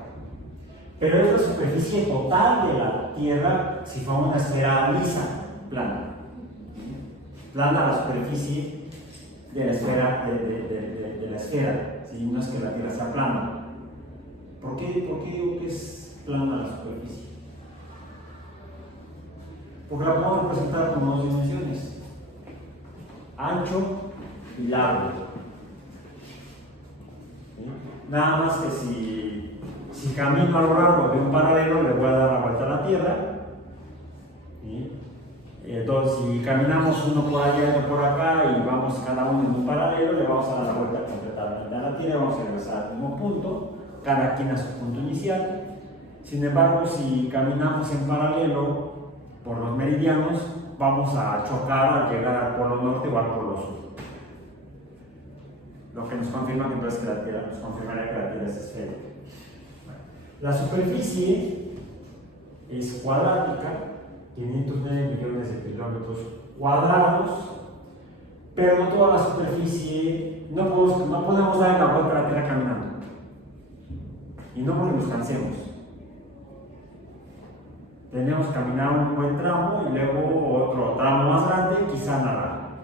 pero es la superficie total de la Tierra si fuera una esfera lisa, plana. Plana la superficie de la esfera, de la esfera, ¿sí? No es que la Tierra sea plana. ¿Por qué digo que es plana la superficie? Porque la podemos representar con dos dimensiones: ancho y largo. ¿Sí? Nada más que si camino a lo largo de un paralelo, le voy a dar la vuelta a la Tierra. ¿Sí? Entonces, si caminamos uno por allá y otro por acá y vamos cada uno en un paralelo, le vamos a dar la vuelta completamente a la Tierra, vamos a regresar al mismo punto, cada quien a su punto inicial. Sin embargo, si caminamos en paralelo por los meridianos, vamos a chocar al llegar al polo norte o al polo sur. Lo que nos confirma que entonces que la Tierra, nos confirmaría que la Tierra es esférica. Bueno, la superficie es cuadrática, 509 millones de kilómetros cuadrados, pero no toda la superficie, no podemos dar la vuelta a la Tierra caminando. Y no porque nos cansemos. Tenemos que caminar un buen tramo y luego otro tramo más grande, quizá nadar.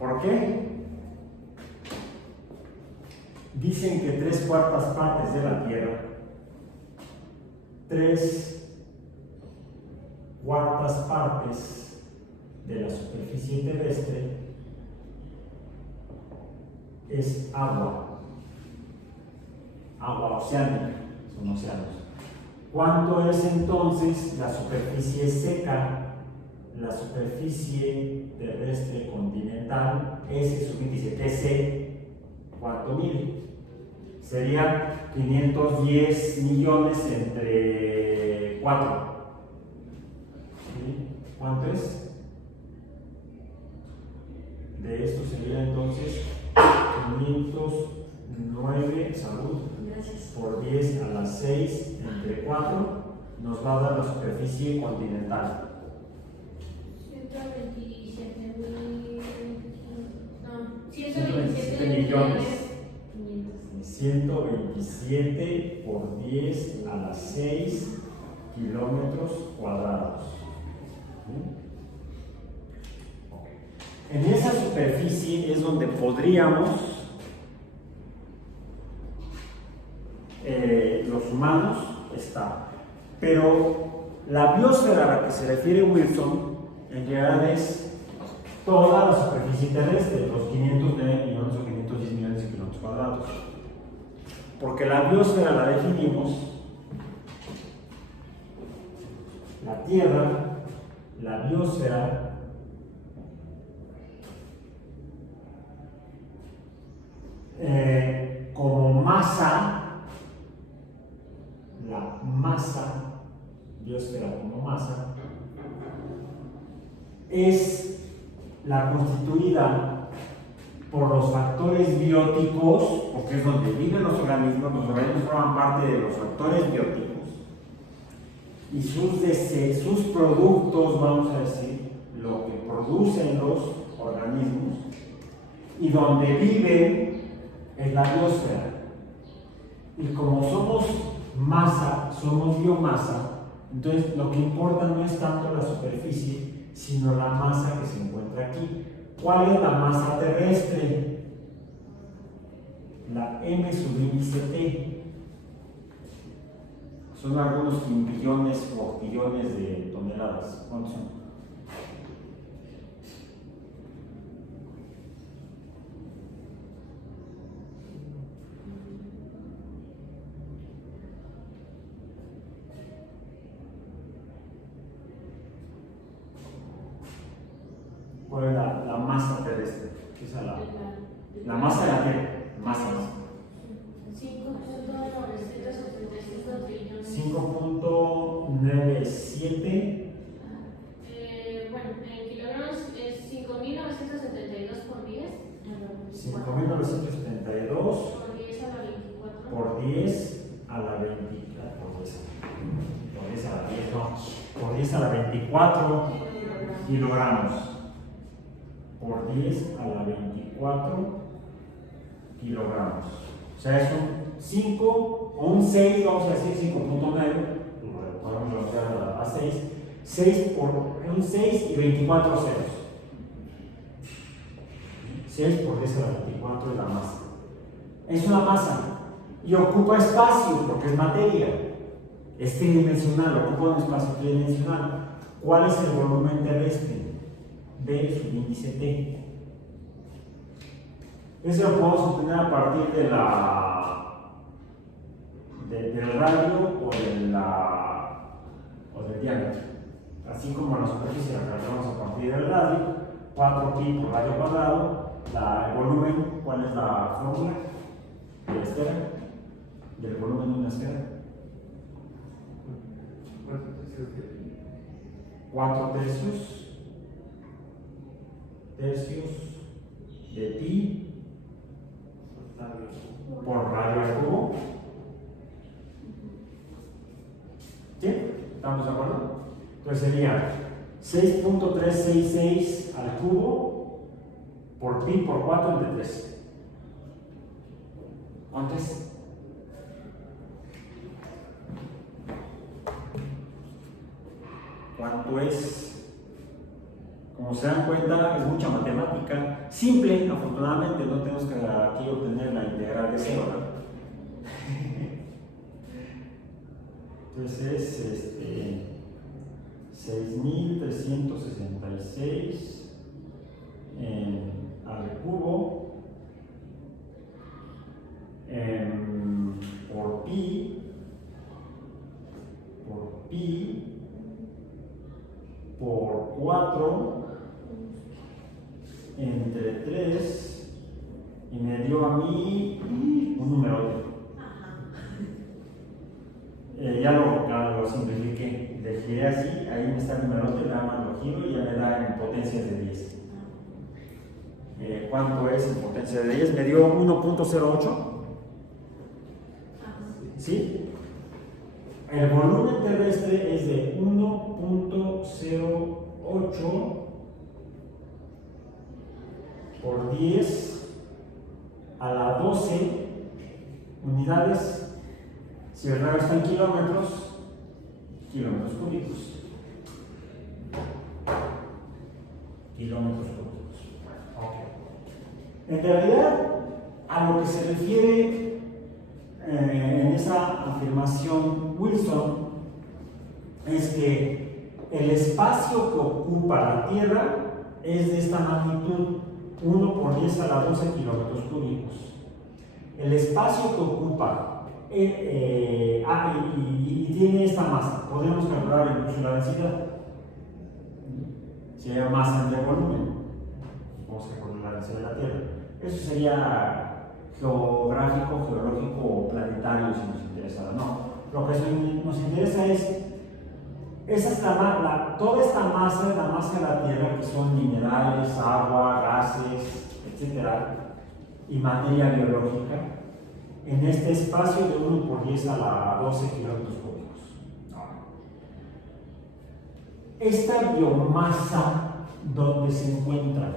¿Por qué? Dicen que 3/4 partes de la Tierra, 3/4 partes de la superficie terrestre es agua oceánica, son océanos. ¿Cuánto es entonces la superficie seca? La superficie terrestre continental, ese es su índice TC, ¿cuánto mide? Sería 510 millones entre 4. ¿Sí? ¿Cuánto es? De esto sería entonces 509, salud, por 10 a la 6 entre 4, nos va a dar la superficie continental. 127 millones. 127 por 10 a la 6 kilómetros cuadrados. En esa superficie es donde podríamos, los humanos, estar. Pero la biosfera a la que se refiere Wilson, en realidad es Toda la superficie terrestre, los 509 millones o 510 millones de kilómetros cuadrados. porque la biosfera la definimos, La Tierra, la biosfera, como masa, la masa, biosfera como masa, es la constituida por los factores bióticos, porque es donde viven los organismos forman parte de los factores bióticos, y sus productos, vamos a decir, lo que producen los organismos, y donde viven es la biosfera. Y como somos masa, somos biomasa, entonces lo que importa no es tanto la superficie, sino la masa que se encuentra aquí. ¿Cuál es la masa terrestre? La m subíndice T. son algunos quintillones o billones de toneladas. ¿Cuántos son? ¿Cuál es la masa terrestre? Esa es la masa de la Tierra. Masa. 5.97. Bueno, en kilogramos es 5.972 por 10. 5.972 Por 10 a la 24. por 10 a la 20, por 10 a la 24 kilogramos. Por 10 a la 24 kilogramos. O sea, es un 5 o un 6, vamos a decir 5.9, podemos reducir a 6, 6 por un 6 y 24 ceros. 6 por 10 a la 24 es la masa. Es una masa y ocupa espacio porque es materia. Es tridimensional, ocupa un espacio tridimensional. ¿Cuál es el volumen terrestre? B subíndice T. Eso lo podemos obtener a partir de del radio o del diámetro. Así como la superficie la calculamos a partir del radio, 4pi por radio cuadrado, el volumen, ¿cuál es la fórmula de la esfera? Del volumen de una esfera. 4 tercios de pi por radio al cubo. ¿Sí? ¿Estamos de acuerdo? Entonces sería 6.366 al cubo por pi por 4 entre 3. ¿Cuánto es? ¿Cuánto es? Como se dan cuenta, es mucha matemática simple. Afortunadamente no tenemos que aquí obtener la integral de cero, ¿verdad? Entonces es 6.366 al cubo por pi por 4 entre 3 y me dio a mí un número. Ya lo simplifiqué, le giré así, ahí me está el numerote, nada más lo giro y ya me da en potencias de 10. ¿Cuánto es en potencia de 10? Me dio 1.08. ¿Sí? El volumen terrestre es de 1.08 por 10 a la 12 unidades. Si el radio está en kilómetros cúbicos. Kilómetros cúbicos. Okay. En realidad, a lo que se refiere en esa afirmación Wilson es que el espacio que ocupa la Tierra es de esta magnitud, 1 por 10 a la 12 kilómetros cúbicos. El espacio que ocupa y tiene esta masa, podemos calcular incluso la densidad, sería masa entre volumen, vamos a calcular la densidad de la Tierra. Eso sería geográfico, geológico o planetario si nos interesa. No, lo que nos interesa es toda esta masa, la masa de la Tierra, que son minerales, agua, gases, etc., y materia biológica, en este espacio de 1 por 10 a la 12 kilómetros cúbicos. Esta biomasa, ¿dónde se encuentra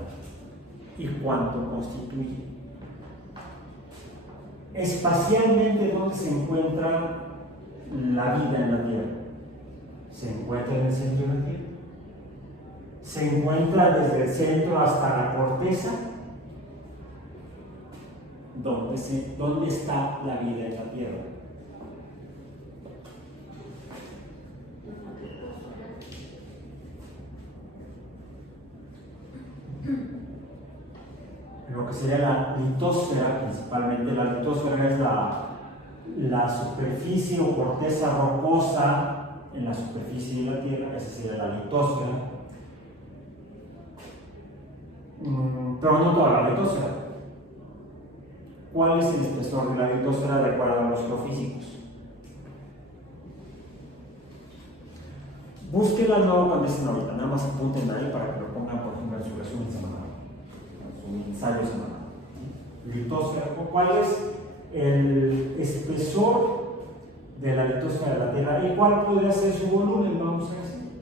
y cuánto constituye? Espacialmente, ¿dónde se encuentra la vida en la Tierra? Se encuentra en el centro de la Tierra. Se encuentra desde el centro hasta la corteza. ¿Dónde está la vida en la Tierra? Lo que sería la litosfera, principalmente. La litosfera es la superficie o corteza rocosa en la superficie de la Tierra. Esa sería la litosfera. Pero no toda la litosfera. ¿Cuál es el espesor de la litosfera de acuerdo a los geofísicos? Búsquenla luego cuando estén ahorita, nada más apunten ahí para que lo pongan, por ejemplo, en su resumen semanal, en su ensayo semanal. Litosfera, ¿cuál es el espesor de la litosfera de la Tierra? ¿Y cuál podría ser su volumen? Vamos a decir.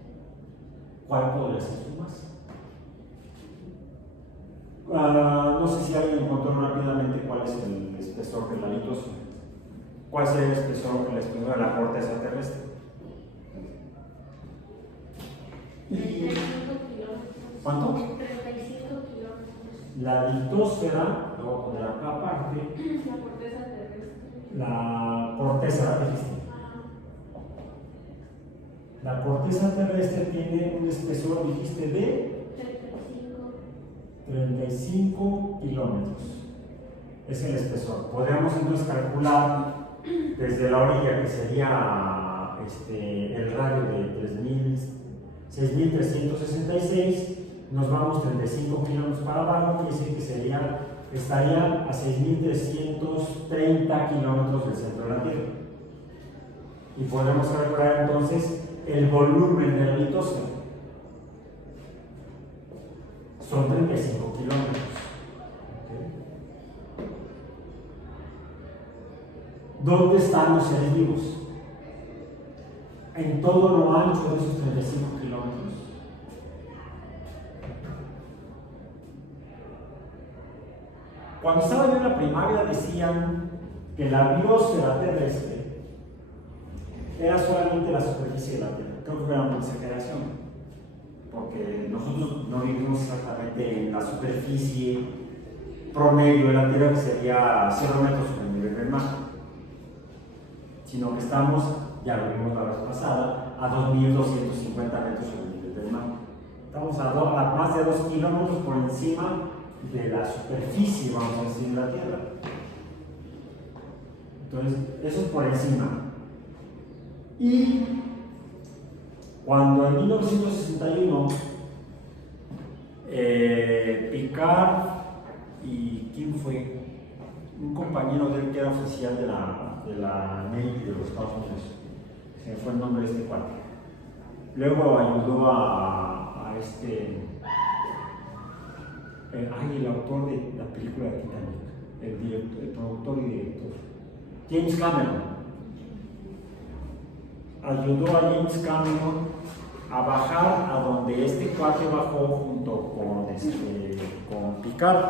¿Cuál podría ser su masa? No sé si alguien encontró rápidamente cuál es el espesor de la litosfera. ¿Cuál sería el espesor de la corteza terrestre? 35 kilómetros. ¿Cuánto? 35 kilómetros. La litosfera, lo voy a poner acá aparte. La corteza terrestre. La corteza, ¿la dijiste? La corteza terrestre tiene un espesor, dijiste, de 35 kilómetros. Es el espesor. Podríamos entonces calcular desde la orilla, que sería el radio de 6.366, nos vamos 35 kilómetros para abajo, quiere decir que estaría a 6.330 kilómetros del centro de la Tierra. Y podemos calcular entonces el volumen de la litosfera. Son 35 kilómetros. ¿Okay? ¿Dónde están los seres vivos? En todo lo ancho de esos 35 kilómetros. Cuando estaba yo en la primaria decían que la biosfera terrestre era solamente la superficie de la Tierra. Creo que era una exageración, porque nosotros no vivimos exactamente en la superficie promedio de la Tierra, que sería 0 metros sobre el nivel del mar, sino que estamos, ya lo vimos la vez pasada, a 2.250 metros sobre el nivel del mar. Estamos a más de 2 kilómetros por encima de la superficie, vamos a decir, de la Tierra. Entonces, eso es por encima. Y cuando en 1961 Picard y ¿quién fue? Un compañero de él que era oficial de la Navy de los Estados Unidos, se me fue el nombre de este cuate, Luego ayudó el autor de la película de Titanic, el productor y director, James Cameron. Ayudó a James Cameron a bajar a donde este cuate bajó junto con Picard,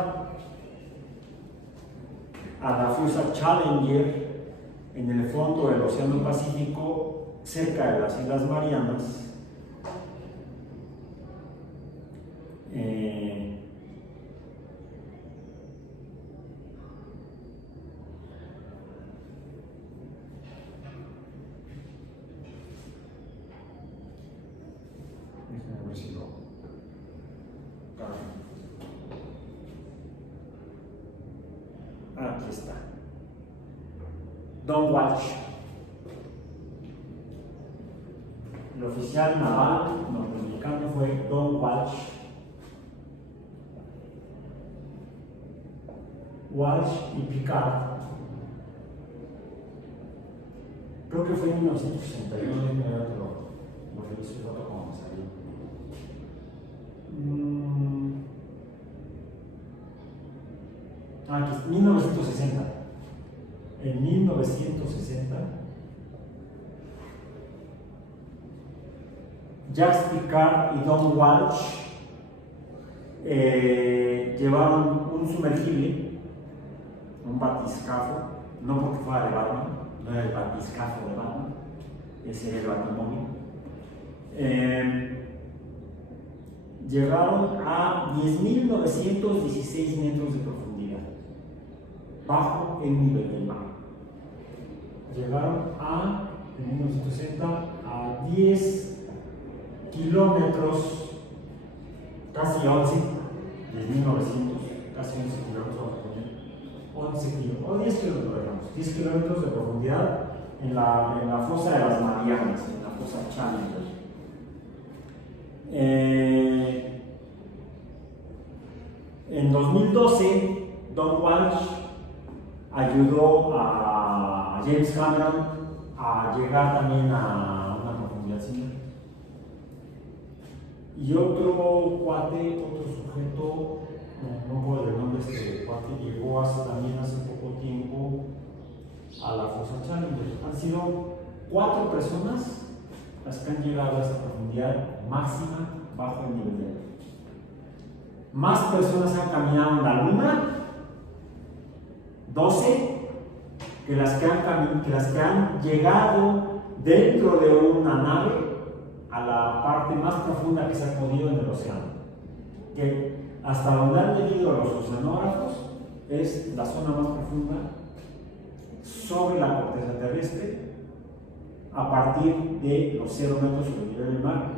a la Fusa Challenger en el fondo del Océano Pacífico, cerca de las Islas Marianas. Déjame ver si lo aquí está. Don Walsh, el oficial naval norteamericano fue Don Walsh. Walsh y Picard, creo que fue en 1961, lo reviso y otro como me salió. 1960. En 1960, Jacques Picard y Don Walsh llevaron un sumergible, un batiscafo, no porque fuera de Batman, no era el batiscafo de Batman, ese era el Batimóvil. Llegaron a 10.916 metros de profundidad, bajo el nivel del mar. Llegaron en 1960, a 10 kilómetros, casi 11, 10.900, casi 11 kilómetros, 11 kilómetros, o 10 kilómetros, 10 kilómetros de profundidad en la fosa de las Marianas, en la fosa Challenger. En 2012, Don Walsh ayudó a James Cameron a llegar también a una profundidad similar. Y otro cuate, otro sujeto, no puedo el nombre de este cuate, llegó también hace poco tiempo a la fosa Challenger. Han sido 4 personas las que han llegado a esta profundidad máxima bajo el nivel del mar. Más personas han caminado en la Luna, 12, que las que han llegado dentro de una nave a la parte más profunda que se ha podido en el océano. Que hasta donde han medido los oceanógrafos es la zona más profunda sobre la corteza terrestre, a partir de los 0 metros sobre el nivel del mar.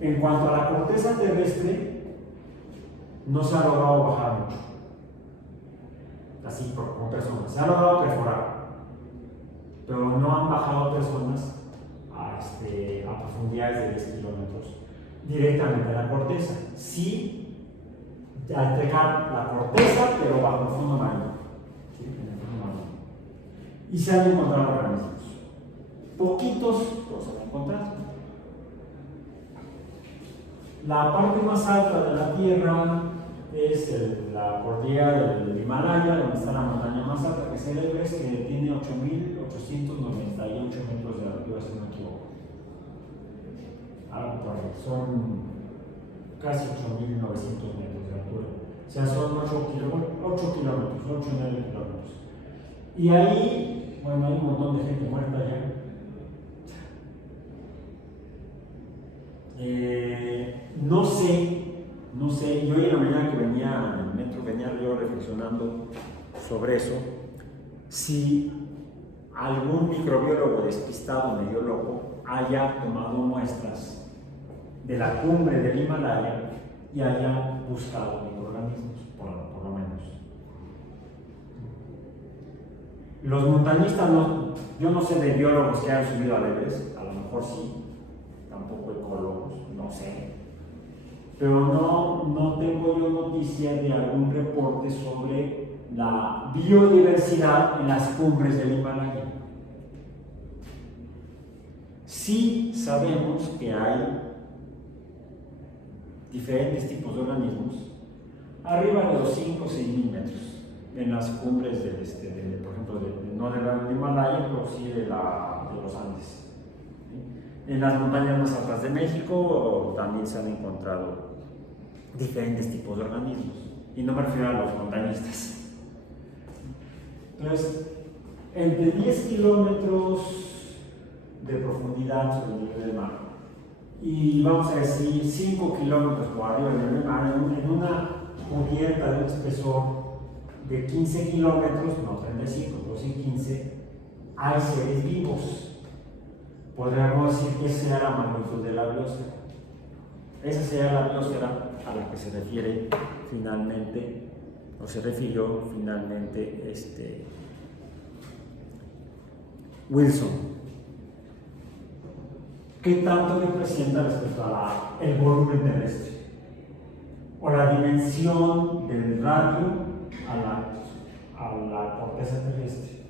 En cuanto a la corteza terrestre, no se ha logrado bajar mucho, así con personas. Se ha logrado perforar, pero no han bajado personas a profundidades de 10 kilómetros directamente a la corteza. Sí, al dejar la corteza, pero bajo el fondo marino. ¿Sí? En el fondo marino. Y se han encontrado organismos. Poquitos, pero se han encontrado. La parte más alta de la Tierra es la cordillera del Himalaya, donde está la montaña más alta, que es el Everest, que tiene 8.898 metros de altura, si no me equivoco. Algo por ahí, son casi 8.900 metros de altura. O sea, son 8 kilómetros, 8 o 9 kilómetros. Y ahí, bueno, hay un montón de gente muerta ya. No sé, yo hoy en la mañana que venía en el metro, venía yo reflexionando sobre eso, si algún microbiólogo despistado, medio loco, haya tomado muestras de la cumbre del Himalaya y haya buscado microorganismos, por lo menos. Los montañistas, yo no sé de biólogos que hayan subido al Everest, a lo mejor sí, tampoco ecólogos, no sé. Pero no tengo yo noticia de algún reporte sobre la biodiversidad en las cumbres del Himalaya. Sí sabemos que hay diferentes tipos de organismos arriba de los 5 o 6 mil metros en las cumbres por ejemplo, no del Himalaya, pero sí de los Andes. En las montañas más altas de México también se han encontrado diferentes tipos de organismos, y no me refiero a los montañistas. Entonces, entre 10 kilómetros de profundidad sobre el nivel del mar y vamos a decir 5 kilómetros por arriba del nivel del mar, en una cubierta de un espesor de 15 kilómetros, no 35, pero sí 15, hay seres vivos. Podríamos decir que esa sea la magnitud de la biosfera. Esa sería la biosfera a la que se refiere finalmente, o se refirió finalmente Wilson. ¿Qué tanto representa respecto al volumen terrestre? O la dimensión del radio a la corteza terrestre,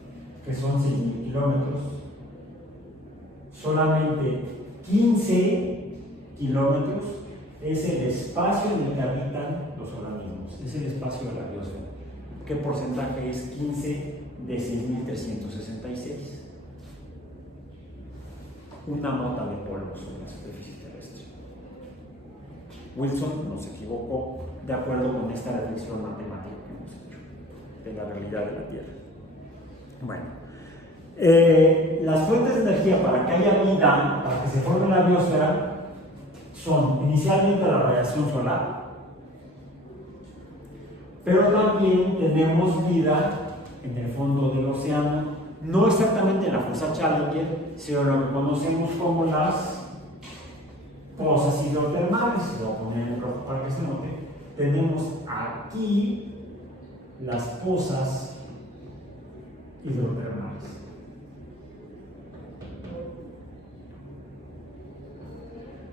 que son 6.000 kilómetros. Solamente 15 kilómetros es el espacio en el que habitan los organismos, es el espacio de la biosfera. ¿Qué porcentaje es 15 de 6.366? Una mota de polvo sobre la superficie terrestre. Wilson no se equivocó de acuerdo con esta reflexión matemática que hemos hecho de la realidad de la Tierra. Bueno, las fuentes de energía para que haya vida, para que se forme la biosfera, son inicialmente la radiación solar, pero también tenemos vida en el fondo del océano, no exactamente en la fosa Challenger, sino lo que conocemos como las pozas hidrotermales. Lo voy a poner en rojo para que se note. Tenemos aquí las pozas hidrotermales.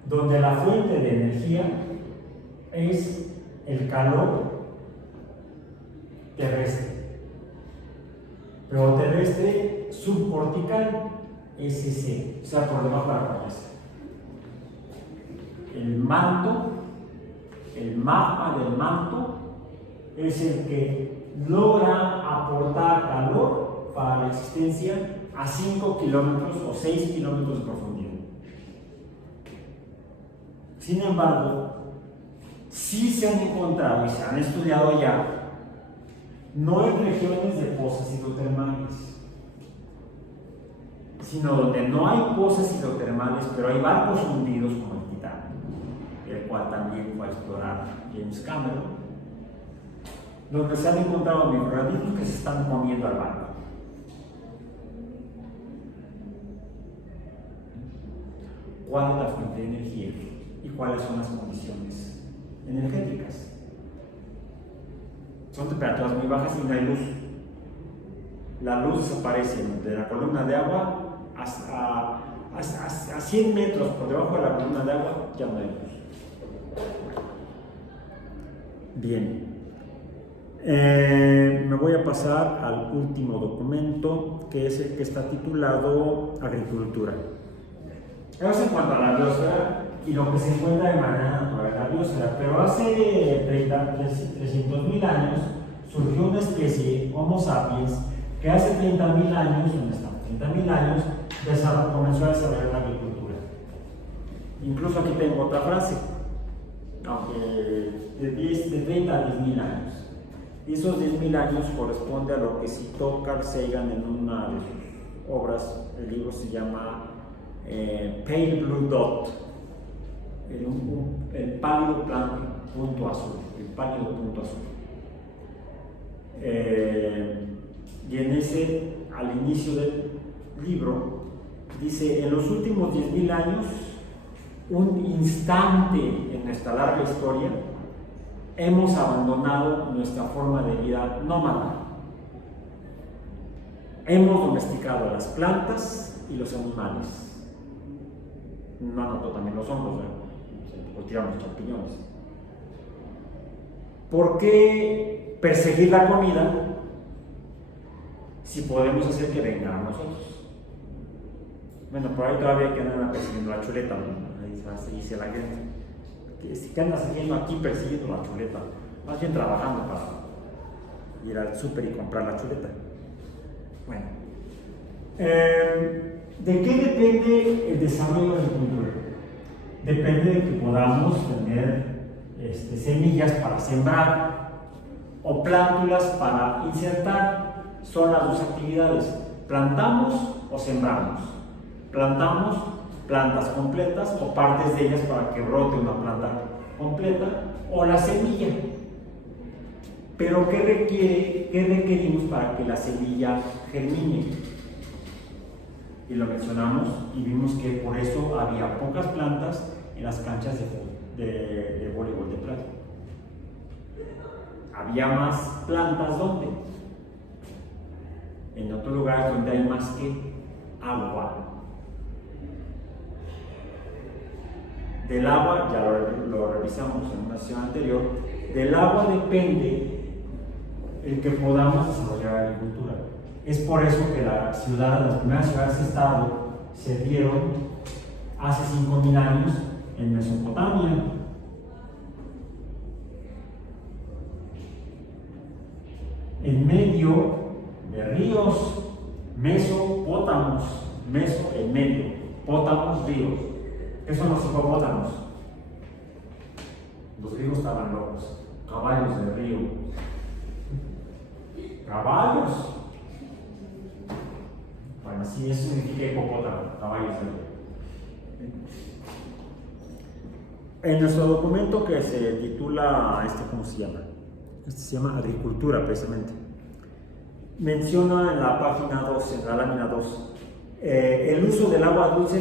Donde la fuente de energía es el calor terrestre, pero terrestre subcortical, SC, o sea, por debajo de la cabeza. El manto, el magma del manto, es el que logra aportar calor para la existencia a 5 kilómetros o 6 kilómetros de profundidad. Sin embargo, sí se han encontrado y se han estudiado ya, no en regiones de pozas hidrotermales, sino donde no hay pozas hidrotermales, pero hay barcos hundidos como el Titanic, el cual también fue a explorar James Cameron, donde se han encontrado microorganismos que se están comiendo al barco. ¿Cuál es la fuente de energía y cuáles son las condiciones energéticas? Son temperaturas muy bajas y no hay luz. La luz desaparece de la columna de agua a 100 metros por debajo de la columna de agua, ya no hay luz. Bien. Me voy a pasar al último documento, que es el que está titulado Agricultura. Eso en cuanto a la biosfera y lo que se encuentra de manera natural en la biosfera. Pero hace 300.000 años surgió una especie, Homo sapiens, que hace 30.000 años, ¿dónde estamos? 30.000 años, comenzó a desarrollar la agricultura. Incluso aquí tengo otra frase, aunque de 30 a 10.000 años. Y esos 10.000 años corresponde a lo que citó Carl Sagan en una de sus obras. El libro se llama Pale Blue Dot, el pálido punto azul, el pálido punto azul. Y en ese, al inicio del libro, dice: en los últimos 10.000 años, un instante en nuestra larga historia, hemos abandonado nuestra forma de vida nómada. Hemos domesticado las plantas y los animales. No anotó también los hongos, o tiramos champiñones. ¿Por qué perseguir la comida si podemos hacer que venga a nosotros? Bueno, por ahí todavía que andan persiguiendo la chuleta, ¿no? Ahí se dice la gente. Que andas haciendo aquí persiguiendo la chuleta, más bien trabajando para ir al súper y comprar la chuleta. Bueno, ¿de qué depende el desarrollo de la agricultura? Depende de que podamos tener semillas para sembrar o plántulas para insertar. Son las dos actividades: plantamos o sembramos. Plantamos plantas completas o partes de ellas para que brote una planta completa, o la semilla. Pero ¿qué requerimos para que la semilla germine? Y lo mencionamos y vimos que por eso había pocas plantas en las canchas de voleibol de playa. Había más plantas, ¿dónde? En otros lugares donde hay más que agua. Del agua, ya lo revisamos en una sesión anterior, del agua depende el que podamos desarrollar agricultura. Es por eso que las primeras ciudades de estado se dieron hace 5.000 años en Mesopotamia. En medio de ríos, mesopótamos, meso en medio, pótamos, ríos. ¿Qué son los hipopótamos? Los griegos estaban locos. Caballos del río. Caballos. Bueno, sí, eso significa hipopótamo, caballos del río. En nuestro documento que se titula, ¿cómo se llama? Se llama Agricultura, precisamente. Menciona en la página 2, en la lámina 2, el uso del agua dulce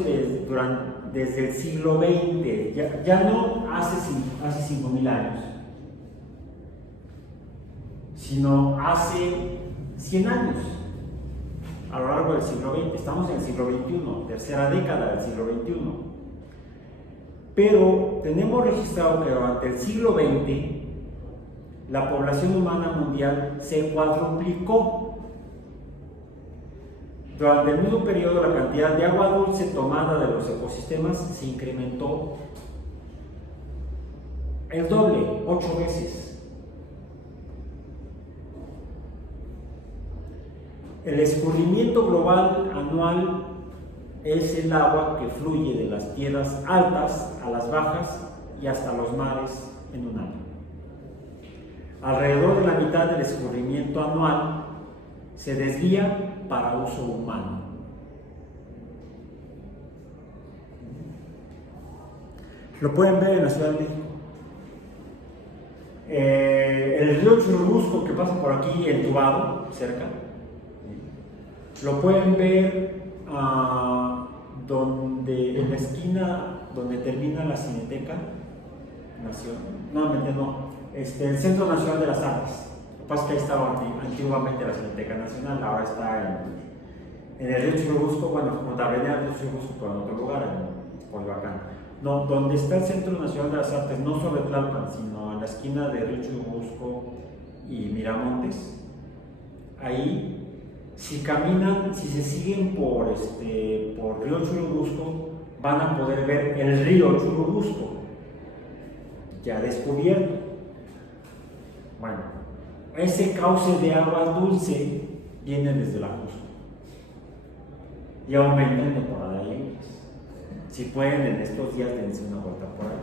desde el siglo XX, ya no hace 5.000 años, sino hace 100 años, a lo largo del siglo XX. Estamos en el siglo XXI, tercera década del siglo XXI. Pero tenemos registrado que durante el siglo XX la población humana mundial se cuadruplicó. Durante el mismo periodo, la cantidad de agua dulce tomada de los ecosistemas se incrementó el doble, 8 veces. El escurrimiento global anual es el agua que fluye de las tierras altas a las bajas y hasta los mares en un año. Alrededor de la mitad del escurrimiento anual se desvía para uso humano. Lo pueden ver en la Ciudad de México. El río Churubusco, que pasa por aquí entubado, cerca, lo pueden ver donde, en la esquina donde termina la Cineteca el Centro Nacional de las Artes. Lo que pasa es que ahí estaba antiguamente la Cineteca Nacional, ahora está en el río Churubusco, bueno, como la avenida del río Churubusco, pero en otro lugar, en Coyoacán. No, donde está el Centro Nacional de las Artes, no sobre Tlalpan, sino en la esquina de río Churubusco y Miramontes. Ahí, si caminan, si se siguen por río Churubusco, van a poder ver el río Churubusco, ya descubierto. Bueno, ese cauce de agua dulce viene desde la Jusco y aumenta en temporada de lluvias. Si pueden, en estos días dense una vuelta por ahí.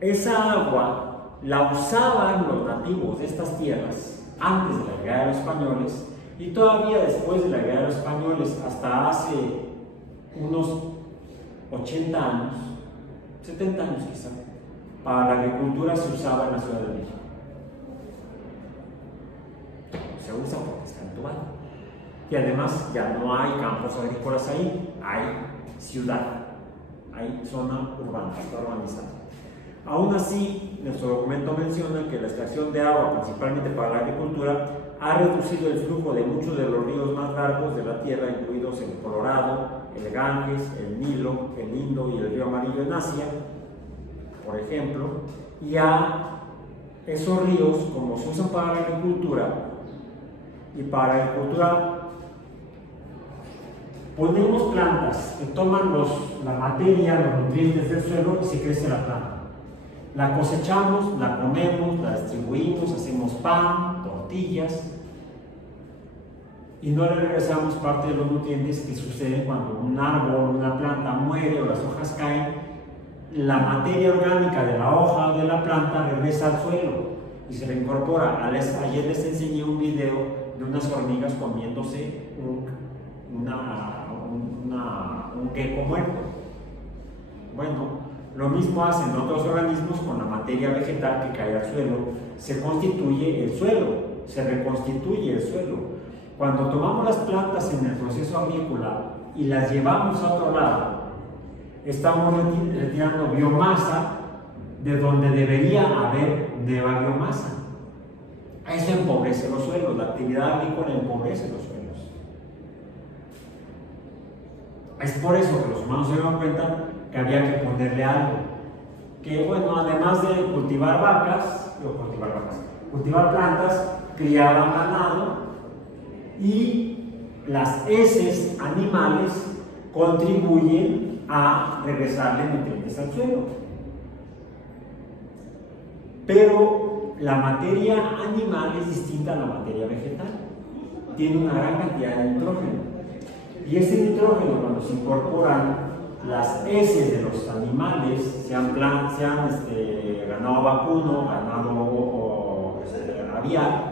Esa agua la usaban los nativos de estas tierras antes de la llegada de los españoles y todavía después de la llegada de los españoles, hasta hace unos 80 años, 70 años quizá, para la agricultura se usaba en la Ciudad de México. Se usa porque está entubado. Y además ya no hay campos agrícolas ahí, hay ciudad, hay zona urbana, está urbanizada. Aún así, nuestro documento menciona que la extracción de agua, principalmente para la agricultura, ha reducido el flujo de muchos de los ríos más largos de la tierra, incluidos el Colorado, el Ganges, el Nilo, el Indo y el río Amarillo en Asia, por ejemplo, y a esos ríos, como se usan para la agricultura, y para la agricultura ponemos plantas que toman la materia, los nutrientes del suelo y se crece la planta. La cosechamos, la comemos, la distribuimos, hacemos pan, tortillas y no le regresamos parte de los nutrientes que suceden cuando un árbol, una planta muere o las hojas caen. La materia orgánica de la hoja o de la planta regresa al suelo y se le incorpora. Ayer les enseñé un video de unas hormigas comiéndose un gecko muerto. Bueno, lo mismo hacen otros organismos con la materia vegetal que cae al suelo. Se constituye el suelo, se reconstituye el suelo. Cuando tomamos las plantas en el proceso agrícola y las llevamos a otro lado, estamos retirando biomasa de donde debería haber nueva biomasa. Eso empobrece los suelos, la actividad agrícola empobrece los suelos. Es por eso que los humanos se dieron cuenta que había que ponerle algo. Que bueno, además de cultivar cultivar plantas, criaban ganado y las heces animales contribuyen a regresarle nutrientes al suelo. Pero la materia animal es distinta a la materia vegetal. Tiene una gran cantidad de nitrógeno. Y ese nitrógeno, cuando se incorporan las heces de los animales, sean ganado vacuno, ganado aviar,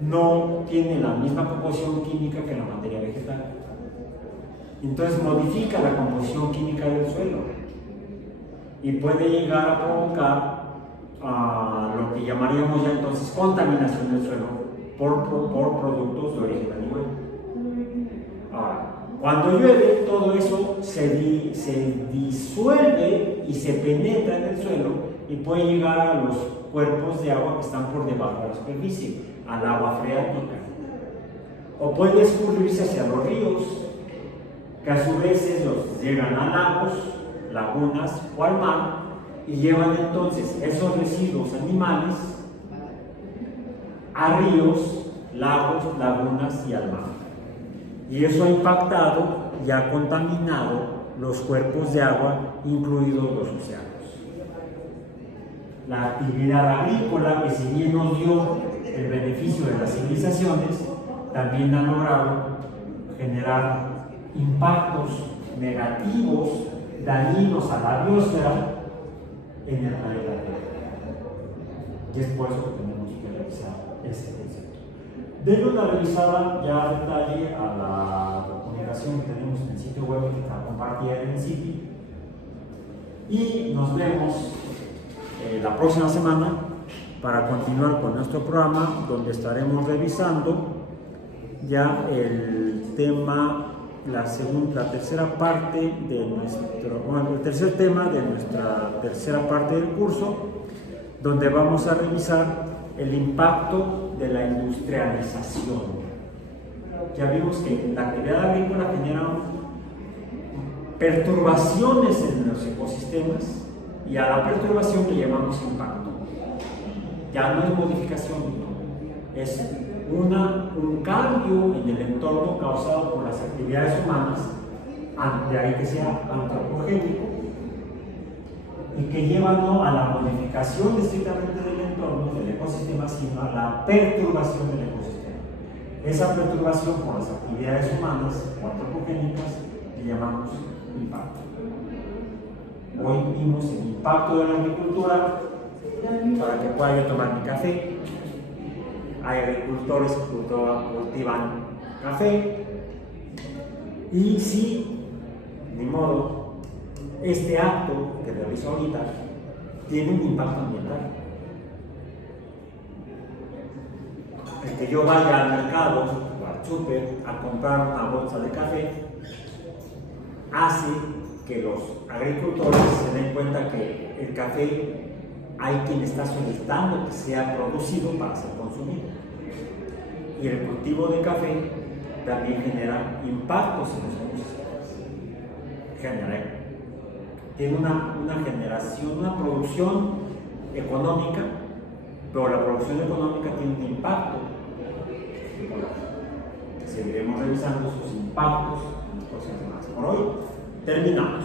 no tiene la misma composición química que la materia vegetal. Entonces modifica la composición química del suelo y puede llegar a provocar lo que llamaríamos ya entonces contaminación del suelo por productos de origen animal. Ahora, cuando llueve, todo eso se disuelve y se penetra en el suelo y puede llegar a los cuerpos de agua que están por debajo de la superficie, al agua freática. O puede escurrirse hacia los ríos, que a su vez los llegan a lagos, lagunas o al mar y llevan entonces esos residuos animales a ríos, lagos, lagunas y al mar. Y eso ha impactado y ha contaminado los cuerpos de agua, incluidos los océanos. La actividad agrícola, que si bien nos dio el beneficio de las civilizaciones, también ha logrado generar impactos negativos, dañinos a la biosfera en el planeta Tierra. Y es por eso que tenemos que revisar este concepto. Denle una revisada ya a detalle a la documentación que tenemos en el sitio web que está compartida en el sitio. Y nos vemos la próxima semana para continuar con nuestro programa, donde estaremos revisando ya el tema, la tercera parte de el tercer tema de nuestra tercera parte del curso, donde vamos a revisar el impacto de la industrialización. Ya vimos que la actividad agrícola genera perturbaciones en los ecosistemas y a la perturbación le llamamos impacto. Ya no es modificación, no. Es un cambio en el entorno causado por las actividades humanas, de ahí que sea antropogénico, y que lleva no a la modificación estrictamente del entorno, del ecosistema, sino a la perturbación del ecosistema. Esa perturbación por las actividades humanas o antropogénicas le llamamos impacto. Hoy vimos el impacto de la agricultura para que pueda yo tomar mi café. Hay agricultores que cultivan café y si, ni modo, este acto que realizo ahorita tiene un impacto ambiental. El que yo vaya al mercado o al súper a comprar una bolsa de café hace que los agricultores se den cuenta que el café hay quien está solicitando que sea producido para ser consumido. Y el cultivo de café también genera impactos en los ecosistemas. Tiene una generación, una producción económica, pero la producción económica tiene un impacto ecológico. Seguiremos revisando sus impactos en las próximas semanas. Por hoy terminamos.